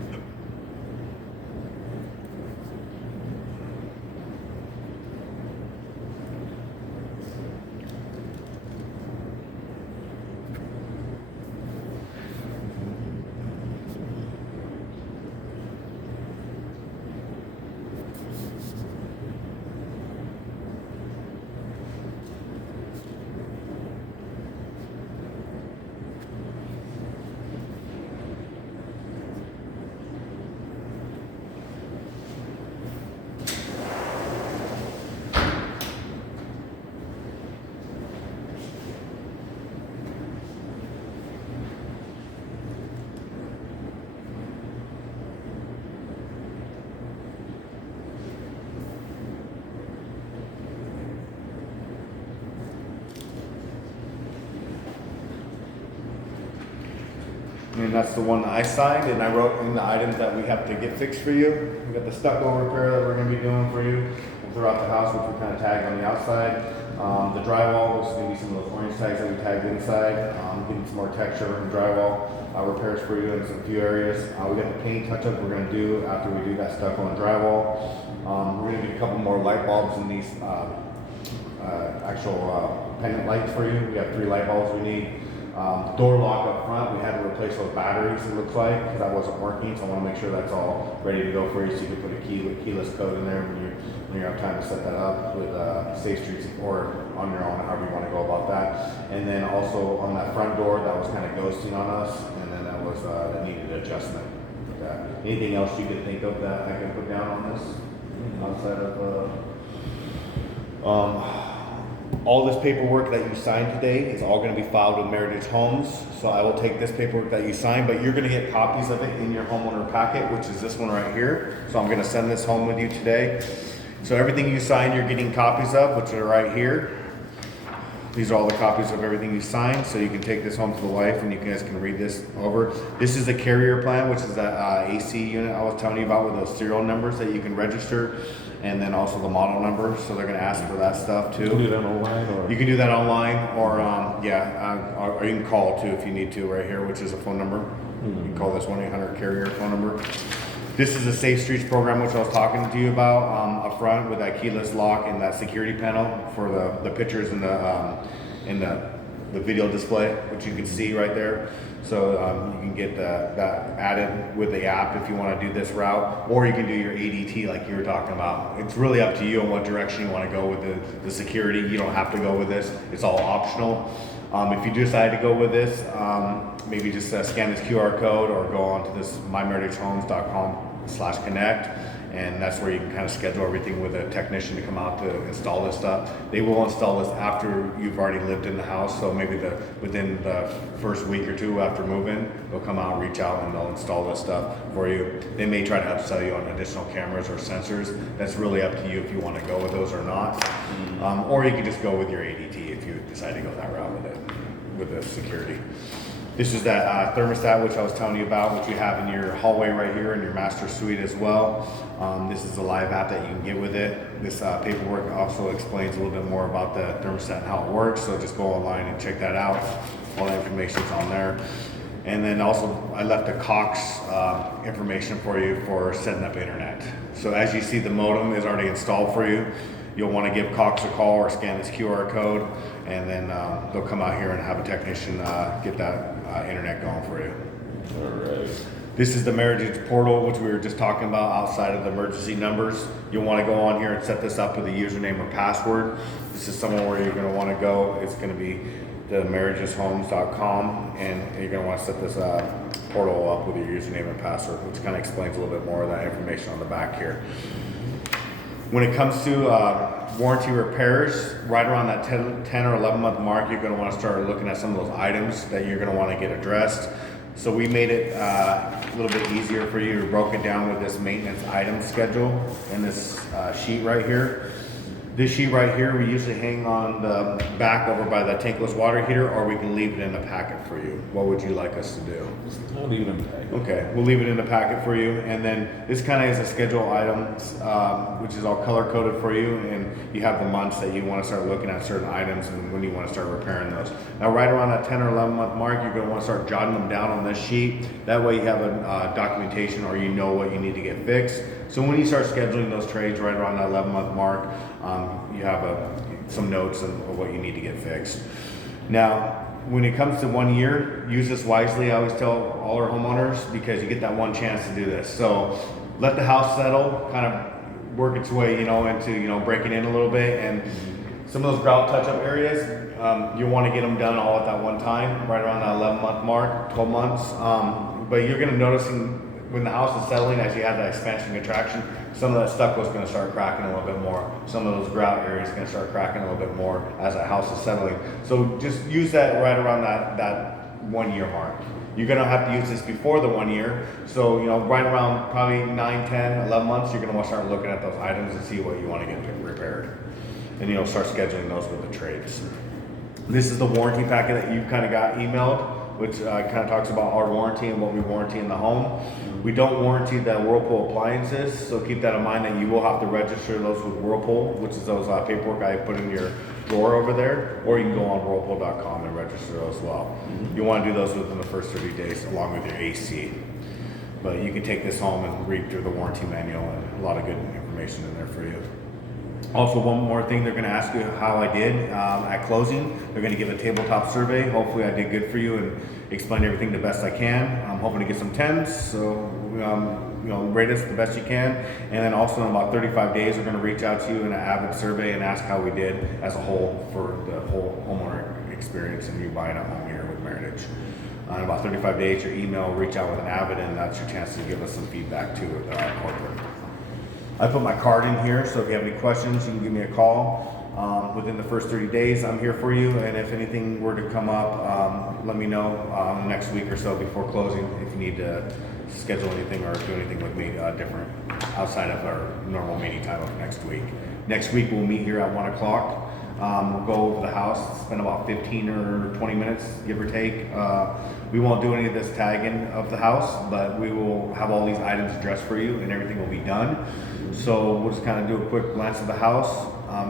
And that's the one that I signed, and I wrote in the items that we have to get fixed for you. We got the stucco repair that we're gonna be doing for you throughout the house, which we kind of tagged on the outside. The drywall, which is gonna be some of those orange tags that we tagged inside, getting some more texture and drywall repairs for you in some few areas. We got the paint touch-up we're gonna do after we do that stucco and drywall. We're gonna get a couple more light bulbs in these actual pendant lights for you. We have 3 light bulbs we need. Door lock up front, we had to replace those batteries, it looks like, because that wasn't working, so I want to make sure that's all ready to go for you, so you can put a keyless code in there when you have time to set that up with Safe Streets or on your own, however you want to go about that. And then also on that front door, that was kind of ghosting on us, and then that was that needed adjustment. Anything else you could think of that I can put down on this outside of all this paperwork that you signed today is all going to be filed with Meritage Homes. So I will take this paperwork that you signed, but you're going to get copies of it in your homeowner packet, which is this one right here. So I'm going to send this home with you today. So everything you signed, you're getting copies of, which are right here. These are all the copies of everything you signed, so you can take this home to the wife and you guys can read this over. This is the carrier plan, which is that AC unit I was telling you about with those serial numbers that you can register, and then also the model number. So they're going to ask for that stuff too. You can do that online, or you can do that online, or or you can call too if you need to right here, which is a phone number. You can call this 1-800-CARRIER phone number. This is the Safe Streets program, which I was talking to you about up front with that keyless lock and that security panel for the pictures and the video display, which you can see right there. So you can get that added with the app if you want to do this route, or you can do your ADT like you were talking about. It's really up to you on what direction you want to go with the security. You don't have to go with this. It's all optional. If you decide to go with this, maybe just scan this QR code or go on to this mymeritagehomes.com/connect, and that's where you can kind of schedule everything with a technician to come out to install this stuff. They will install this after you've already lived in the house, so maybe within the first week or 2 after move-in, they'll come out, reach out, and they'll install this stuff for you. They may try to upsell you on additional cameras or sensors. That's really up to you if you want to go with those or not. Or you can just go with your ADT if you decide to go that route with the security. This is that thermostat which I was telling you about, which you have in your hallway right here in your master suite as well. This is the live app that you can get with it. This paperwork also explains a little bit more about the thermostat and how it works, so just go online and check that out. All that information's on there. And then also I left a Cox information for you for setting up internet. So as you see, the modem is already installed for you. You'll want to give Cox a call or scan this QR code, and then they'll come out here and have a technician get that internet going for you. all right. This is the Meritage portal, which we were just talking about outside of the emergency numbers. You'll want to go on here and set this up with a username or password. This is somewhere where you're going to want to go. It's going to be the meritagehomes.com, and you're going to want to set this portal up with your username and password, which kind of explains a little bit more of that information on the back here. When it comes to warranty repairs, right around that 10 or 11 month mark, you're going to want to start looking at some of those items that you're going to want to get addressed. So we made it a little bit easier for you. We broke it down with this maintenance item schedule and this sheet right here. This sheet right here, we usually hang on the back over by the tankless water heater, or we can leave it in the packet for you. What would you like us to do? I'll leave it in the packet. Okay, we'll leave it in the packet for you. And then this kind of is a schedule item, which is all color coded for you. And you have the months that you want to start looking at certain items and when you want to start repairing those. Now, right around that 10 or 11 month mark, you're going to want to start jotting them down on this sheet. That way you have a documentation, or you know what you need to get fixed. So when you start scheduling those trades right around that 11 month mark, you have some notes of what you need to get fixed. Now, when it comes to 1 year, use this wisely. I always tell all our homeowners, because you get that one chance to do this. So let the house settle, kind of work its way, into, breaking in a little bit. And some of those grout touch-up areas, you want to get them done all at that one time, right around that 11 month mark, 12 months. But you're going to notice when the house is settling, as you have that expansion contraction, some of that stucco is going to start cracking a little bit more. Some of those grout areas are going to start cracking a little bit more as that house is settling. So just use that right around that 1 year mark. You're going to have to use this before the 1 year. So, right around probably 9, 10, 11 months, you're going to want to start looking at those items and see what you want to get repaired. And, start scheduling those with the trades. This is the warranty packet that you kind of got emailed which kind of talks about our warranty and what we warranty in the home. We don't warranty the Whirlpool appliances, so keep that in mind that you will have to register those with Whirlpool, which is those paperwork I put in your drawer over there, or you can go on whirlpool.com and register those as well. You want to do those within the first 30 days along with your AC. But you can take this home and read through the warranty manual, and a lot of good information in there for you. Also, one more thing, they're going to ask you how I did at closing. They're going to give a tabletop survey. Hopefully I did good for you and explain everything the best I can. I'm hoping to get some 10s, so rate us the best you can. And then also in about 35 days, we're going to reach out to you in an Avid survey and ask how we did as a whole for the whole homeowner experience and you buying a home here with Meritage. In about 35 days, your email will reach out with an Avid, and that's your chance to give us some feedback too at our corporate. I put my card in here, so if you have any questions, you can give me a call. Within the first 30 days, I'm here for you, and if anything were to come up, let me know next week or so before closing if you need to schedule anything or do anything with me different outside of our normal meeting time of next week. Next week, we'll meet here at 1 o'clock. We'll go over the house, spend about 15 or 20 minutes, give or take. We won't do any of this tagging of the house, but we will have all these items addressed for you and everything will be done. So we'll just kind of do a quick glance of the house.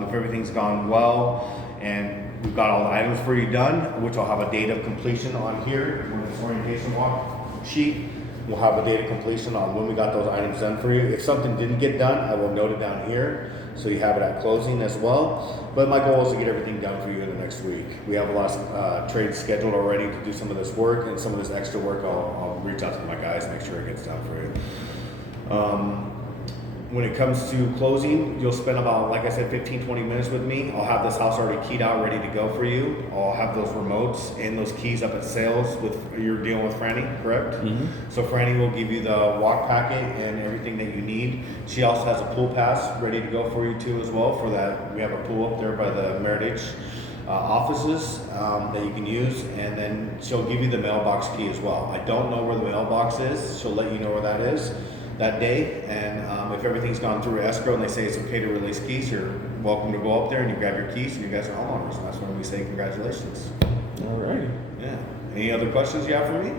If everything's gone well and we've got all the items for you done, which I'll have a date of completion on here, on this orientation walk sheet. We'll have a date of completion on when we got those items done for you. If something didn't get done, I will note it down here so you have it at closing as well. But my goal is to get everything done for you in the next week. We have a lot of trades scheduled already to do some of this work, and some of this extra work I'll reach out to my guys, make sure it gets done for you. When it comes to closing, you'll spend about, like I said, 15-20 minutes with me. I'll have this house already keyed out, ready to go for you. I'll have those remotes and those keys up at sales with, you're dealing with Franny, correct? Mm-hmm. So Franny will give you the walk packet and everything that you need. She also has a pool pass ready to go for you too as well for that. We have a pool up there by the Meritage offices that you can use, and then she'll give you the mailbox key as well. I don't know where the mailbox is. She'll let you know where that is that day, and if everything's gone through escrow and they say it's okay to release keys, you're welcome to go up there and you grab your keys and you guys are homeowners, and that's when we say congratulations. All right. Yeah. Any other questions you have for me?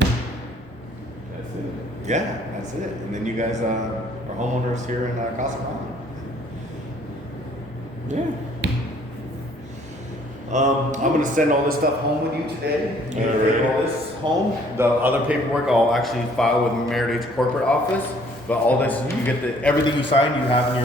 That's it. Yeah, that's it. And then you guys are homeowners here in Casa Grande. Yeah. I'm going to send all this stuff home with you today. You're going to take all this home. The other paperwork I'll actually file with Meritage corporate office. But all this, you get everything you sign, you have in your